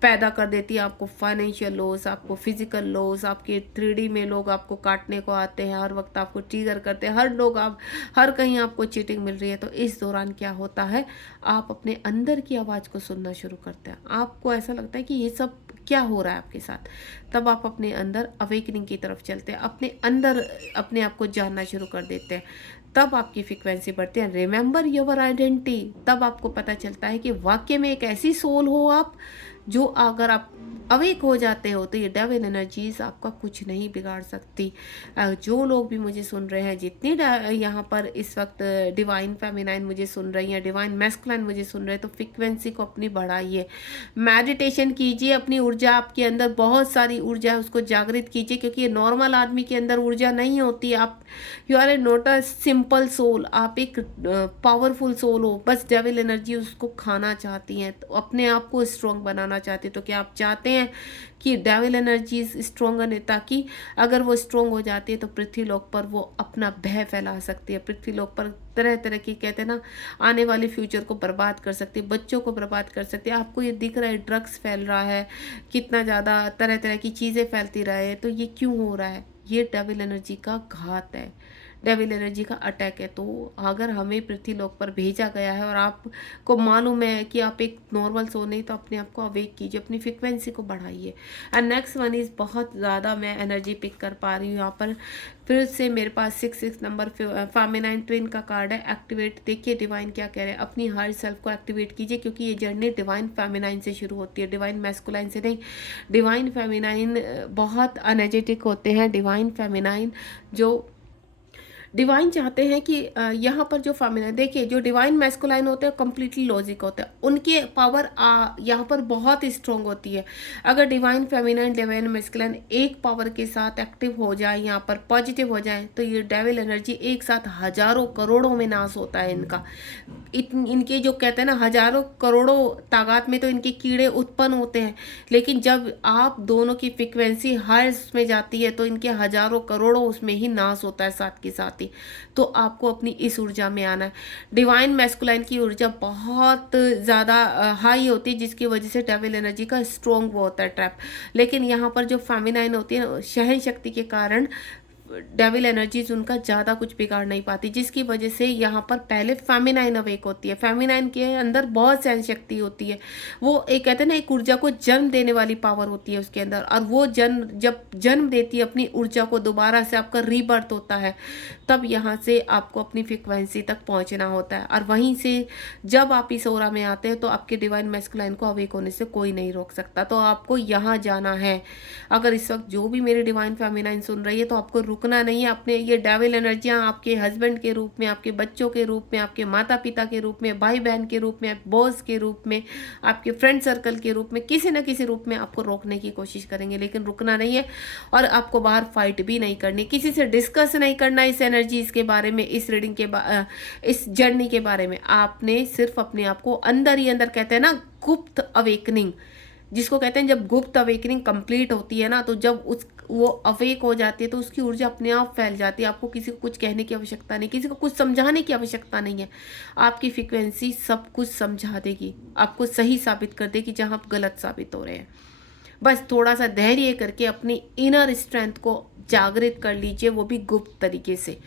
पैदा कर देती है, आपको फाइनेंशियल लॉस, आपको फिजिकल लॉस, आपके 3D में लोग आपको काटने को आते हैं, हर वक्त आपको ट्रिगर करते हैं, हर कहीं आपको चीटिंग मिल रही है। तो इस दौरान क्या होता है, आप अपने अंदर की आवाज़ को सुनना शुरू करते हैं। आपको ऐसा लगता है कि ये सब क्या हो रहा है आपके साथ। तब आप अपने अंदर अवेकनिंग की तरफ चलते हैं, अपने अंदर अपने आप को जानना शुरू कर देते हैं। तब आपकी फ्रिक्वेंसी बढ़ती है। Remember your identity. तब आपको पता चलता है कि वाकई में एक ऐसी सोल हो आप, जो अगर आप अवेक हो जाते हो तो ये डेविल एनर्जीज आपका कुछ नहीं बिगाड़ सकती। जो लोग भी मुझे सुन रहे हैं, जितनी यहाँ पर इस वक्त डिवाइन फेमिनाइन मुझे सुन रही हैं, डिवाइन मैस्कुलाइन मुझे सुन रहे हैं, तो फ्रिक्वेंसी को अपनी बढ़ाइए, मेडिटेशन कीजिए, अपनी ऊर्जा, आपके अंदर बहुत सारी ऊर्जा है उसको जागृत कीजिए। क्योंकि ये नॉर्मल आदमी के अंदर ऊर्जा नहीं होती। आप you are a not a simple soul, आप एक पावरफुल सोल हो। बस डेविल एनर्जी उसको खाना चाहती हैं, तो अपने आप को स्ट्रॉन्ग बनाना चाहती है। तो क्या आप चाहते हैं कि डेविल एनर्जी स्ट्रॉन्ग है, ताकि अगर वो स्ट्रॉन्ग हो जाती है तो पृथ्वीलोक पर वो अपना भय फैला सकती है, पृथ्वीलोक पर तरह तरह की कहते हैं ना आने वाले फ्यूचर को बर्बाद कर सकती है, बच्चों को बर्बाद कर सकती है। आपको ये दिख रहा है ड्रग्स फैल रहा है, कितना ज़्यादा तरह तरह की चीज़ें फैलती रहे, तो ये क्यों हो रहा है? ये डेविल एनर्जी का घात है, डेविल एनर्जी का अटैक है। तो अगर हमें पृथ्वीलोक पर भेजा गया है और आपको मालूम है कि आप एक नॉर्मल सो नहीं, तो अपने आप को अवेक कीजिए, अपनी फ्रिक्वेंसी को बढ़ाइए। एंड नेक्स्ट वन इज़ बहुत ज़्यादा मैं एनर्जी पिक कर पा रही हूँ यहाँ पर। फिर से मेरे पास 66 नंबर फेमिनाइन ट्विन का कार्ड है, एक्टिवेट। देखिए डिवाइन क्या कह रहे हैं, अपनी हर सेल्फ को एक्टिवेट कीजिए, क्योंकि ये जर्नी डिवाइन फेमिनाइन से शुरू होती है, डिवाइन मैस्कुलाइन से नहीं। डिवाइन फेमिनाइन बहुत एनर्जेटिक होते हैं। डिवाइन फेमिनाइन जो डिवाइन चाहते हैं कि यहाँ पर जो फेमिनाइन, देखिए जो डिवाइन मैस्कुलाइन होते हैं कम्प्लीटली लॉजिक होते हैं, उनके पावर यहाँ पर बहुत स्ट्रॉन्ग होती है। अगर डिवाइन फेमिनाइन डिवाइन मैस्कुलाइन एक पावर के साथ एक्टिव हो जाए, यहाँ पर पॉजिटिव हो जाए, तो ये डेविल एनर्जी एक साथ हजारों करोड़ों में नाश होता है इनका। इनके जो कहते हैं ना हजारों करोड़ों तादाद में तो इनके कीड़े उत्पन्न होते हैं, लेकिन जब आप दोनों की फ्रिक्वेंसी हाईएस्ट में जाती है तो इनके हजारों करोड़ों उसमें ही नाश होता है साथ के साथ ही। तो आपको अपनी इस ऊर्जा में आना है। डिवाइन मैस्कुलाइन की ऊर्जा बहुत ज़्यादा हाई होती है, जिसकी वजह से डेविल एनर्जी का स्ट्रॉन्ग वो होता है ट्रैप। लेकिन यहाँ पर जो फेमिनाइन होती है सहन शक्ति के कारण डेविल एनर्जीज उनका ज़्यादा कुछ बिगाड़ नहीं पाती, जिसकी वजह से यहाँ पर पहले फेमिनाइन अवेक होती है। फेमिनाइन के अंदर बहुत सहन शक्ति होती है, वो एक कहते हैं ना, एक ऊर्जा को जन्म देने वाली पावर होती है उसके अंदर, और वो जब जन्म देती है अपनी ऊर्जा को, दोबारा से आपका रीबर्थ होता है, तब यहाँ से आपको अपनी फ्रिक्वेंसी तक पहुँचना होता है। और वहीं से जब आप इस ओरा में आते हैं तो आपके डिवाइन मैस्कुलाइन को अवेक होने से कोई नहीं रोक सकता। तो आपको यहाँ जाना है। अगर इस वक्त जो भी मेरी डिवाइन फेमिनाइन सुन रही है तो आपको रुकना नहीं है। अपने ये डेविल एनर्जियाँ आपके हस्बैंड के रूप में, आपके बच्चों के रूप में, आपके माता पिता के रूप में, भाई बहन के रूप में, बॉस के रूप में, आपके फ्रेंड सर्कल के रूप में, किसी न किसी रूप में आपको रोकने की कोशिश करेंगे, लेकिन रुकना नहीं है। और आपको बाहर फाइट भी नहीं करनी, किसी से डिस्कस नहीं करना इस एनर्जीज के बारे में, इस रीडिंग के इस जर्नी के बारे में। आपने सिर्फ अपने आप को अंदर ही अंदर, कहते हैं ना गुप्त अवेकनिंग, जिसको कहते हैं जब गुप्त अवेकनिंग कंप्लीट होती है ना, तो जब वो अवेक हो जाती है तो उसकी ऊर्जा अपने आप फैल जाती है। आपको किसी को कुछ कहने की आवश्यकता नहीं, किसी को कुछ समझाने की आवश्यकता नहीं है। आपकी फ्रिक्वेंसी सब कुछ समझा देगी, आपको सही साबित कर देगी जहां आप गलत साबित हो रहे हैं। बस थोड़ा सा धैर्य करके अपनी इनर स्ट्रेंथ को जागृत कर लीजिए, वो भी गुप्त तरीके से।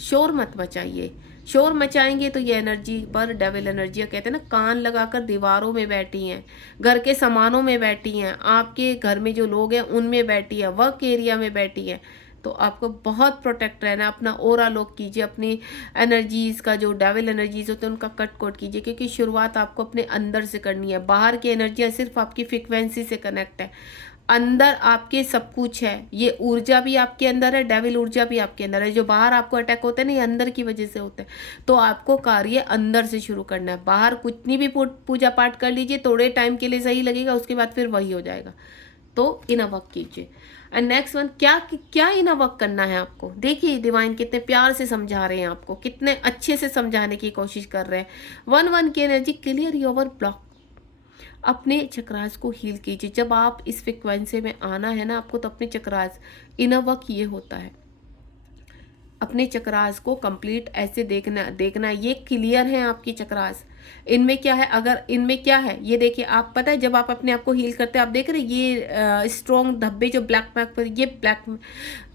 शोर मत मचाइए, शोर मचाएंगे तो ये एनर्जी पर डेविल एनर्जियाँ, कहते हैं ना, कान लगाकर दीवारों में बैठी हैं, घर के सामानों में बैठी हैं, आपके घर में जो लोग हैं उनमें बैठी है, वर्क एरिया में बैठी है। तो आपको बहुत प्रोटेक्ट रहना है। अपना ओरा लॉक कीजिए, अपनी एनर्जीज का जो डेविल एनर्जीज होते हैं उनका कट कोट कीजिए, क्योंकि शुरुआत आपको अपने अंदर से करनी है। बाहर की एनर्जियाँ सिर्फ आपकी फ्रिक्वेंसी से कनेक्ट है, अंदर आपके सब कुछ है। ये ऊर्जा भी आपके अंदर है, डेविल ऊर्जा भी आपके अंदर है। जो बाहर आपको अटैक होते हैं ना, ये अंदर की वजह से होते हैं। तो आपको कार्य अंदर से शुरू करना है। बाहर कितनी भी पूजा पाठ कर लीजिए, थोड़े टाइम के लिए सही लगेगा, उसके बाद फिर वही हो जाएगा। तो इनर वर्क कीजिए। एंड नेक्स्ट वन, क्या इनर वर्क करना है आपको। देखिए डिवाइन कितने प्यार से समझा रहे हैं आपको, कितने अच्छे से समझाने की कोशिश कर रहे हैं। 1-1 की एनर्जी, क्लियर योर ब्लॉक। अपने चक्रास को हील कीजिए। जब आप इस फ्रिक्वेंसी में आना है ना आपको, तो अपने चक्रास, इनर वर्क ये होता है, अपने चक्रास को कंप्लीट ऐसे देखना ये क्लियर है आपकी चक्रास। इनमें क्या है, अगर इनमें क्या है ये देखिए। आप पता है जब आप अपने आप को हील करते हैं, आप देख रहे हैं ये स्ट्रॉन्ग धब्बे जो ब्लैक मैक पर, ये ब्लैक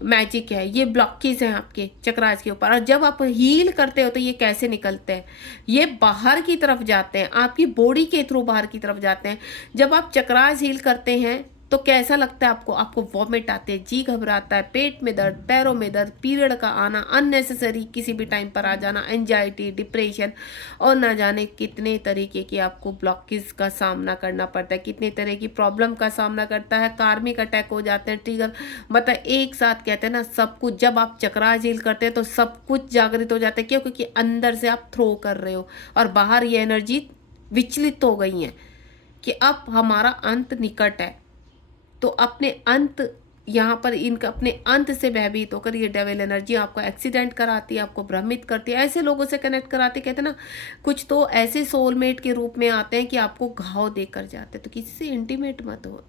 मैजिक है, ये ब्लॉकेज हैं आपके चक्रास के ऊपर। और जब आप हील करते हो तो ये कैसे निकलते हैं, ये बाहर की तरफ जाते हैं, आपकी बॉडी के थ्रू बाहर की तरफ जाते हैं। जब आप चक्रास हील करते हैं तो कैसा लगता है आपको वॉमिट आते हैं, जी घबराता है, पेट में दर्द, पैरों में दर्द, पीरियड का आना, अननेसेसरी किसी भी टाइम पर आ जाना, एंजाइटी, डिप्रेशन, और ना जाने कितने तरीके की आपको ब्लॉकेज का सामना करना पड़ता है, कितने तरह की प्रॉब्लम का सामना करता है। कार्मिक अटैक हो जाते हैं, ट्रिगर, मतलब एक साथ कहते हैं ना सब कुछ। जब आप चक्रास हील करते हैं तो सब कुछ जागृत हो जाता है। क्यों? क्योंकि अंदर से आप थ्रो कर रहे हो और बाहर ये एनर्जी विचलित हो गई है कि अब हमारा अंत निकट है। तो अपने अंत, यहाँ पर इनका अपने अंत से भयभीत होकर ये डेविल एनर्जी आपको एक्सीडेंट कराती है, आपको भ्रमित करती है, ऐसे लोगों से कनेक्ट कराती है। कहते हैं ना कुछ तो ऐसे सोलमेट के रूप में आते हैं कि आपको घाव देकर जाते हैं। तो किसी से इंटीमेट मत हो।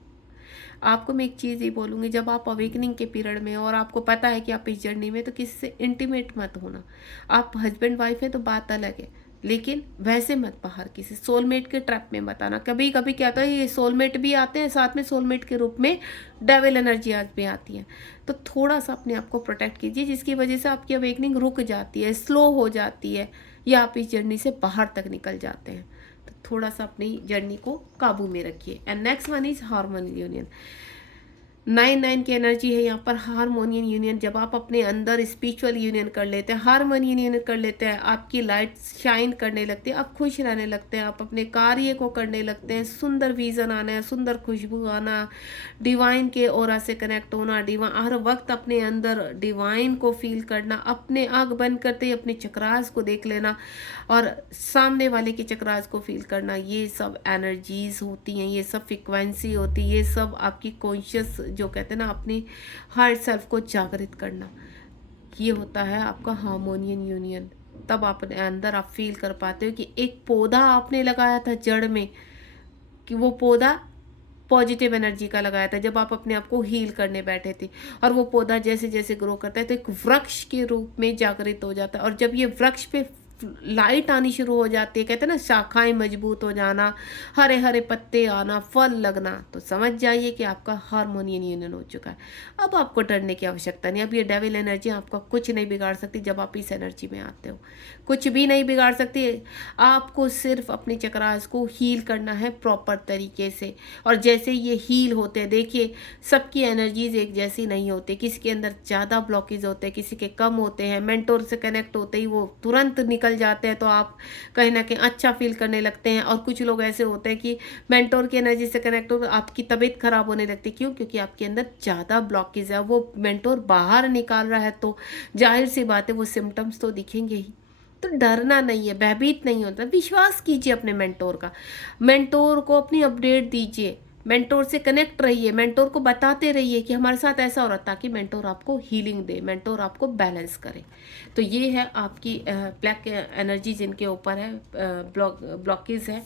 आपको मैं एक चीज़ ही बोलूँगी, जब आप अवेकनिंग के पीरियड में और आपको पता है कि आप इस जर्नी में, तो किसी से इंटीमेट मत होना। आप हस्बैंड वाइफ है तो बात अलग है, लेकिन वैसे मत बाहर किसी सोलमेट के ट्रैप में मत आना। कभी कभी क्या होता है, ये सोलमेट भी आते हैं, साथ में सोलमेट के रूप में डेविल एनर्जी आज भी आती है। तो थोड़ा सा अपने आप को प्रोटेक्ट कीजिए, जिसकी वजह से आपकी अवेकनिंग रुक जाती है, स्लो हो जाती है, या आप इस जर्नी से बाहर तक निकल जाते हैं। तो थोड़ा सा अपनी जर्नी को काबू में रखिए। And next one is harmonial union. 9-9 की एनर्जी है यहाँ पर, हारमोनियन यूनियन। जब आप अपने अंदर स्पिरिचुअल यूनियन कर लेते हैं, हारमोनियन यूनियन कर लेते हैं, आपकी लाइट शाइन करने लगती है, आप खुश रहने लगते हैं, आप अपने कार्य को करने लगते हैं, सुंदर विजन आना है, सुंदर खुशबू आना, डिवाइन के ओरा से कनेक्ट होना, डिवाइन हर वक्त अपने अंदर डिवाइन को फील करना, अपने आँख बंद करते ही अपने चक्रास को देख लेना और सामने वाले के चक्रास को फील करना। ये सब एनर्जीज होती हैं, ये सब फ्रिक्वेंसी होती है, ये सब आपकी कॉन्शियस, जो कहते हैं ना अपनी हार्ट सेल्फ को जागृत करना, ये होता है आपका हार्मोनियन यूनियन। तब अपने अंदर आप फील कर पाते हो कि एक पौधा आपने लगाया था जड़ में, कि वो पौधा पॉजिटिव एनर्जी का लगाया था जब आप अपने आप को हील करने बैठे थे, और वो पौधा जैसे जैसे ग्रो करता है तो एक वृक्ष के रूप में जागृत हो जाता है। और जब ये वृक्ष पे लाइट आनी शुरू हो जाती है, कहते हैं ना शाखाएं मजबूत हो जाना, हरे हरे पत्ते आना, फल लगना, तो समझ जाइए कि आपका हार्मोनियन यूनियन हो चुका है। अब आपको डरने की आवश्यकता नहीं। अब ये डेविल एनर्जी आपका कुछ नहीं बिगाड़ सकती। जब आप इस एनर्जी में आते हो कुछ भी नहीं बिगाड़ सकती। आपको सिर्फ अपने चक्रास को हील करना है प्रॉपर तरीके से। और जैसे ये हील होते हैं, देखिए सबकी एनर्जीज एक जैसी नहीं होती, किसी के अंदर ज़्यादा ब्लॉकेज होते हैं, किसी के कम होते हैं। मेंटोर से कनेक्ट होते ही वो तुरंत निकल जाते हैं, तो आप कहीं ना कहीं अच्छा फील करने लगते हैं। और कुछ लोग ऐसे होते हैं कि मेंटोर की एनर्जी से कनेक्ट हो तो आपकी तबीयत खराब होने लगती है। क्यों? क्योंकि आपके अंदर ज़्यादा ब्लॉकेज है। वो मेंटोर बाहर निकाल रहा है तो जाहिर सी बात है वो सिम्टम्स तो दिखेंगे ही। तो डरना नहीं है, भयभीत नहीं होता, विश्वास कीजिए अपने मेंटोर का। मेंटोर को अपनी अपडेट दीजिए, मेंटोर से कनेक्ट रहिए, मेंटोर को बताते रहिए कि हमारे साथ ऐसा हो रहा है, ताकि मेंटोर आपको हीलिंग दे, मेंटोर आपको बैलेंस करे। तो ये है आपकी ब्लैक एनर्जी जिनके ऊपर है ब्लॉकेज है।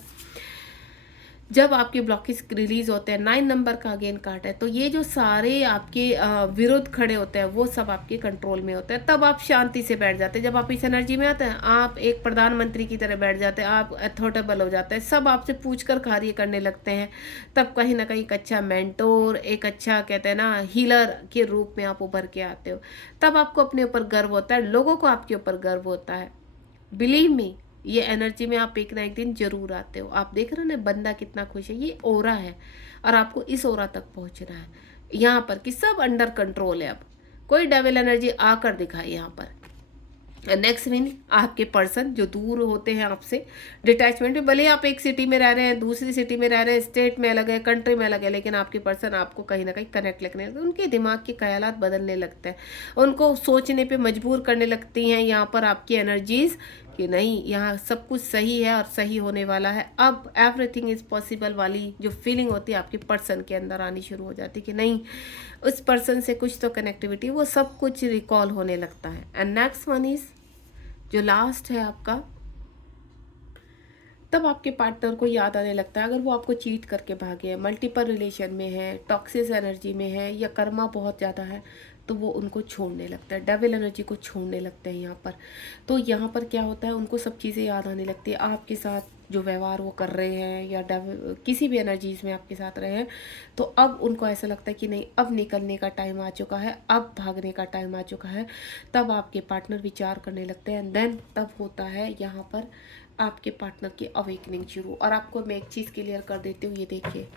जब आपके ब्लॉकेज रिलीज होते हैं, 9 नंबर का अगेन कार्ड है, तो ये जो सारे आपके विरुद्ध खड़े होते हैं वो सब आपके कंट्रोल में होते हैं। तब आप शांति से बैठ जाते हैं। जब आप इस एनर्जी में आते हैं आप एक प्रधानमंत्री की तरह बैठ जाते हैं, आप अथॉरिटेबल हो जाते हैं, सब आपसे पूछकर कार्य करने लगते हैं। तब कहीं ना कहीं एक अच्छा मेंटोर, एक अच्छा कहते हैं ना हीलर के रूप में आप उभर के आते हो। तब आपको अपने ऊपर गर्व होता है, लोगों को आपके ऊपर गर्व होता है। बिलीव मी, ये एनर्जी में आप एक ना एक दिन जरूर आते हो। आप देख रहे हो ना बंदा कितना खुश है, ये ओरा है और आपको इस ओरा तक पहुंचना है। यहाँ पर कि सब अंडर कंट्रोल है। अब कोई डेविल एनर्जी आकर दिखाए यहाँ पर। नेक्स्ट मीन आपके पर्सन जो दूर होते हैं आपसे, डिटैचमेंट में, भले ही आप एक सिटी में रह रहे हैं, दूसरी सिटी में रह रहे हैं, स्टेट में अलग है, कंट्री में अलग है, लेकिन आपके पर्सन आपको कहीं ना कहीं कनेक्ट लगने लगते हैं। उनके दिमाग के ख्यालात बदलने लगते हैं, उनको सोचने पे मजबूर करने लगती हैं यहाँ पर आपकी एनर्जीज कि नहीं यहाँ सब कुछ सही है और सही होने वाला है। अब एवरीथिंग इज़ पॉसिबल वाली जो फीलिंग होती है आपके पर्सन के अंदर आनी शुरू हो जाती है कि नहीं उस पर्सन से कुछ तो कनेक्टिविटी, वो सब कुछ रिकॉल होने लगता है। एंड नेक्स्ट वन इज जो लास्ट है आपका, तब आपके पार्टनर को याद आने लगता है अगर वो आपको चीट करके भागे है, मल्टीपल रिलेशन में है, टॉक्सिस एनर्जी में है, या कर्मा बहुत ज़्यादा है, तो वो उनको छोड़ने लगता है, डेविल एनर्जी को छोड़ने लगते हैं यहाँ पर। तो यहाँ पर क्या होता है, उनको सब चीज़ें याद आने लगती है आपके साथ जो व्यवहार वो कर रहे हैं, या किसी भी एनर्जीज में आपके साथ रहे हैं। तो अब उनको ऐसा लगता है कि नहीं अब निकलने का टाइम आ चुका है, अब भागने का टाइम आ चुका है। तब आपके पार्टनर विचार करने लगते हैं, देन तब होता है यहाँ पर आपके पार्टनर की अवेकनिंग शुरू। और आपको मैं एक चीज़ क्लियर कर देती हूँ, ये देखिए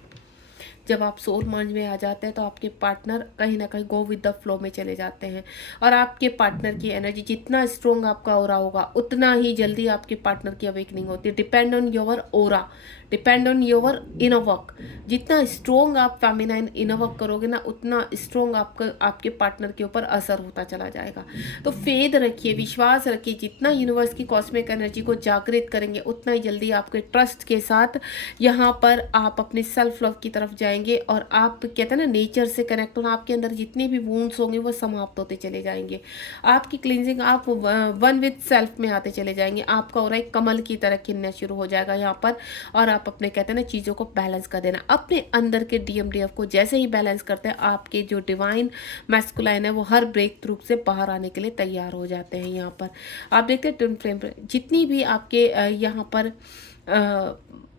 जब आप सोल माइंड में आ जाते हैं तो आपके पार्टनर कहीं ना कहीं गो विद द फ्लो में चले जाते हैं। और आपके पार्टनर की एनर्जी जितना स्ट्रोंग आपका ओरा होगा उतना ही जल्दी आपके पार्टनर की अवेकनिंग होती है। Depend on your aura, depend on your inner work. जितना स्ट्रोंग आप फेमिनाइन इनर वर्क करोगे ना, उतना स्ट्रोंग आपके पार्टनर के ऊपर असर होता चला जाएगा। तो फेथ रखिए, विश्वास रखिए, जितना यूनिवर्स की कॉस्मिक एनर्जी को जागृत करेंगे उतना ही जल्दी आपके ट्रस्ट के साथ यहाँ पर आप अपने सेल्फ लव की तरफ जाएंगे। और आप कहते हैं ना नेचर से कनेक्ट होना, आपके अंदर जितने भी वुंड्स होंगे वो समाप्त होते चले जाएंगे। आपकी क्लींजिंग, आप वन विद सेल्फ में आते चले जाएंगे। आपका और एक कमल की तरह खिलना शुरू हो जाएगा यहाँ पर। और आप अपने कहते हैं ना चीज़ों को बैलेंस कर देना, अपने अंदर के डीएमडीएफ को जैसे ही बैलेंस करते हैं आपके जो डिवाइन मैस्कुलाइन है वो हर ब्रेक थ्रू से बाहर आने के लिए तैयार हो जाते हैं। यहाँ पर आप देखते हैं ट्विन फ्लेम पर जितनी भी आपके यहाँ पर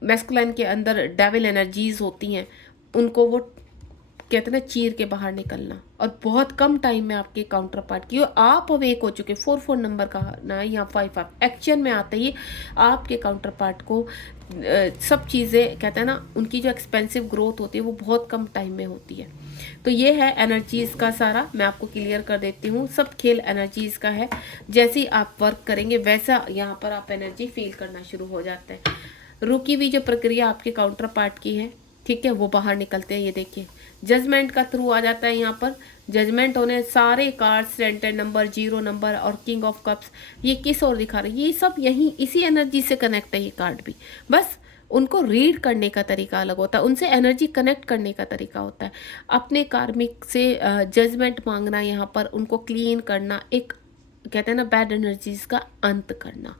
मैस्कुलाइन के अंदर डेविल एनर्जीज होती हैं उनको वो कहते हैं ना चीर के बाहर निकलना। और बहुत कम टाइम में आपके काउंटर पार्ट की आप अवेक हो चुके, 4 नंबर का ना या 5 एक्शन में आते ही आपके काउंटर पार्ट को सब चीज़ें कहते हैं ना उनकी जो एक्सपेंसिव ग्रोथ होती है वो बहुत कम टाइम में होती है। तो ये है एनर्जीज़ का सारा, मैं आपको क्लियर कर देती हूँ। सब खेल एनर्जीज़ का है, जैसे ही आप वर्क करेंगे वैसा यहाँ पर आप एनर्जी फील करना शुरू हो जाते हैं। रुकी हुई जो प्रक्रिया आपके काउंटर पार्ट की है, ठीक है, वो बाहर निकलते हैं। ये देखिए जजमेंट का थ्रू आ जाता है यहाँ पर। जजमेंट होने सारे कार्ड्स, सेंटर नंबर, 0 नंबर और किंग ऑफ कप्स, ये किस ओर दिखा रहे हैं, ये सब यहीं इसी एनर्जी से कनेक्ट है ये कार्ड भी। बस उनको रीड करने का तरीका अलग होता है, उनसे एनर्जी कनेक्ट करने का तरीका होता है। अपने कार्मिक से जजमेंट मांगना, यहाँ पर उनको क्लीन करना, एक कहते हैं ना बैड एनर्जीज का अंत करना।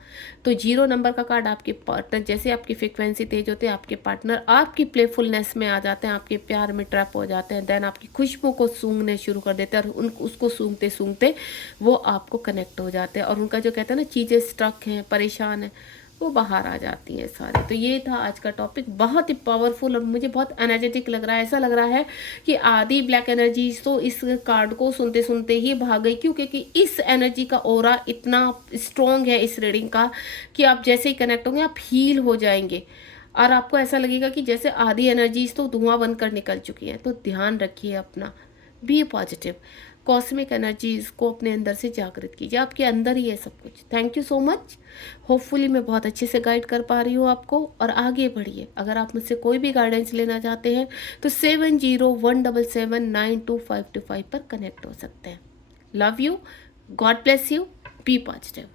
तो 0 नंबर का कार्ड आपके पार्टनर, जैसे आपकी फ्रिक्वेंसी तेज होती है आपके पार्टनर आपकी प्लेफुलनेस में आ जाते हैं, आपके प्यार में ट्रैप हो जाते हैं, देन आपकी खुशबू को सूंघने शुरू कर देते हैं और उसको सूंघते सूंघते वो आपको कनेक्ट हो जाते हैं और उनका जो कहते हैं ना चीज़ें स्ट्रक हैं, परेशान है, वो बाहर आ जाती हैं सारे। तो ये था आज का टॉपिक, बहुत ही पावरफुल और मुझे बहुत एनर्जेटिक लग रहा है। ऐसा लग रहा है कि आधी ब्लैक एनर्जीज तो इस कार्ड को सुनते सुनते ही भाग गई, क्यों? क्योंकि इस एनर्जी का ऑरा इतना स्ट्रॉन्ग है इस रीडिंग का कि आप जैसे ही कनेक्ट होंगे आप हील हो जाएंगे और आपको ऐसा लगेगा कि जैसे आधी एनर्जीज तो धुआं बनकर निकल चुकी हैं। तो ध्यान रखिए अपना, बी पॉजिटिव, कॉस्मिक एनर्जीज को अपने अंदर से जागृत कीजिए, आपके अंदर ही है सब कुछ। Thank you so much. Hopefully मैं बहुत अच्छे से गाइड कर पा रही हूँ आपको, और आगे बढ़िए। अगर आप मुझसे कोई भी गाइडेंस लेना चाहते हैं तो 7017792525 पर कनेक्ट हो सकते हैं। Love you, God bless you, be positive.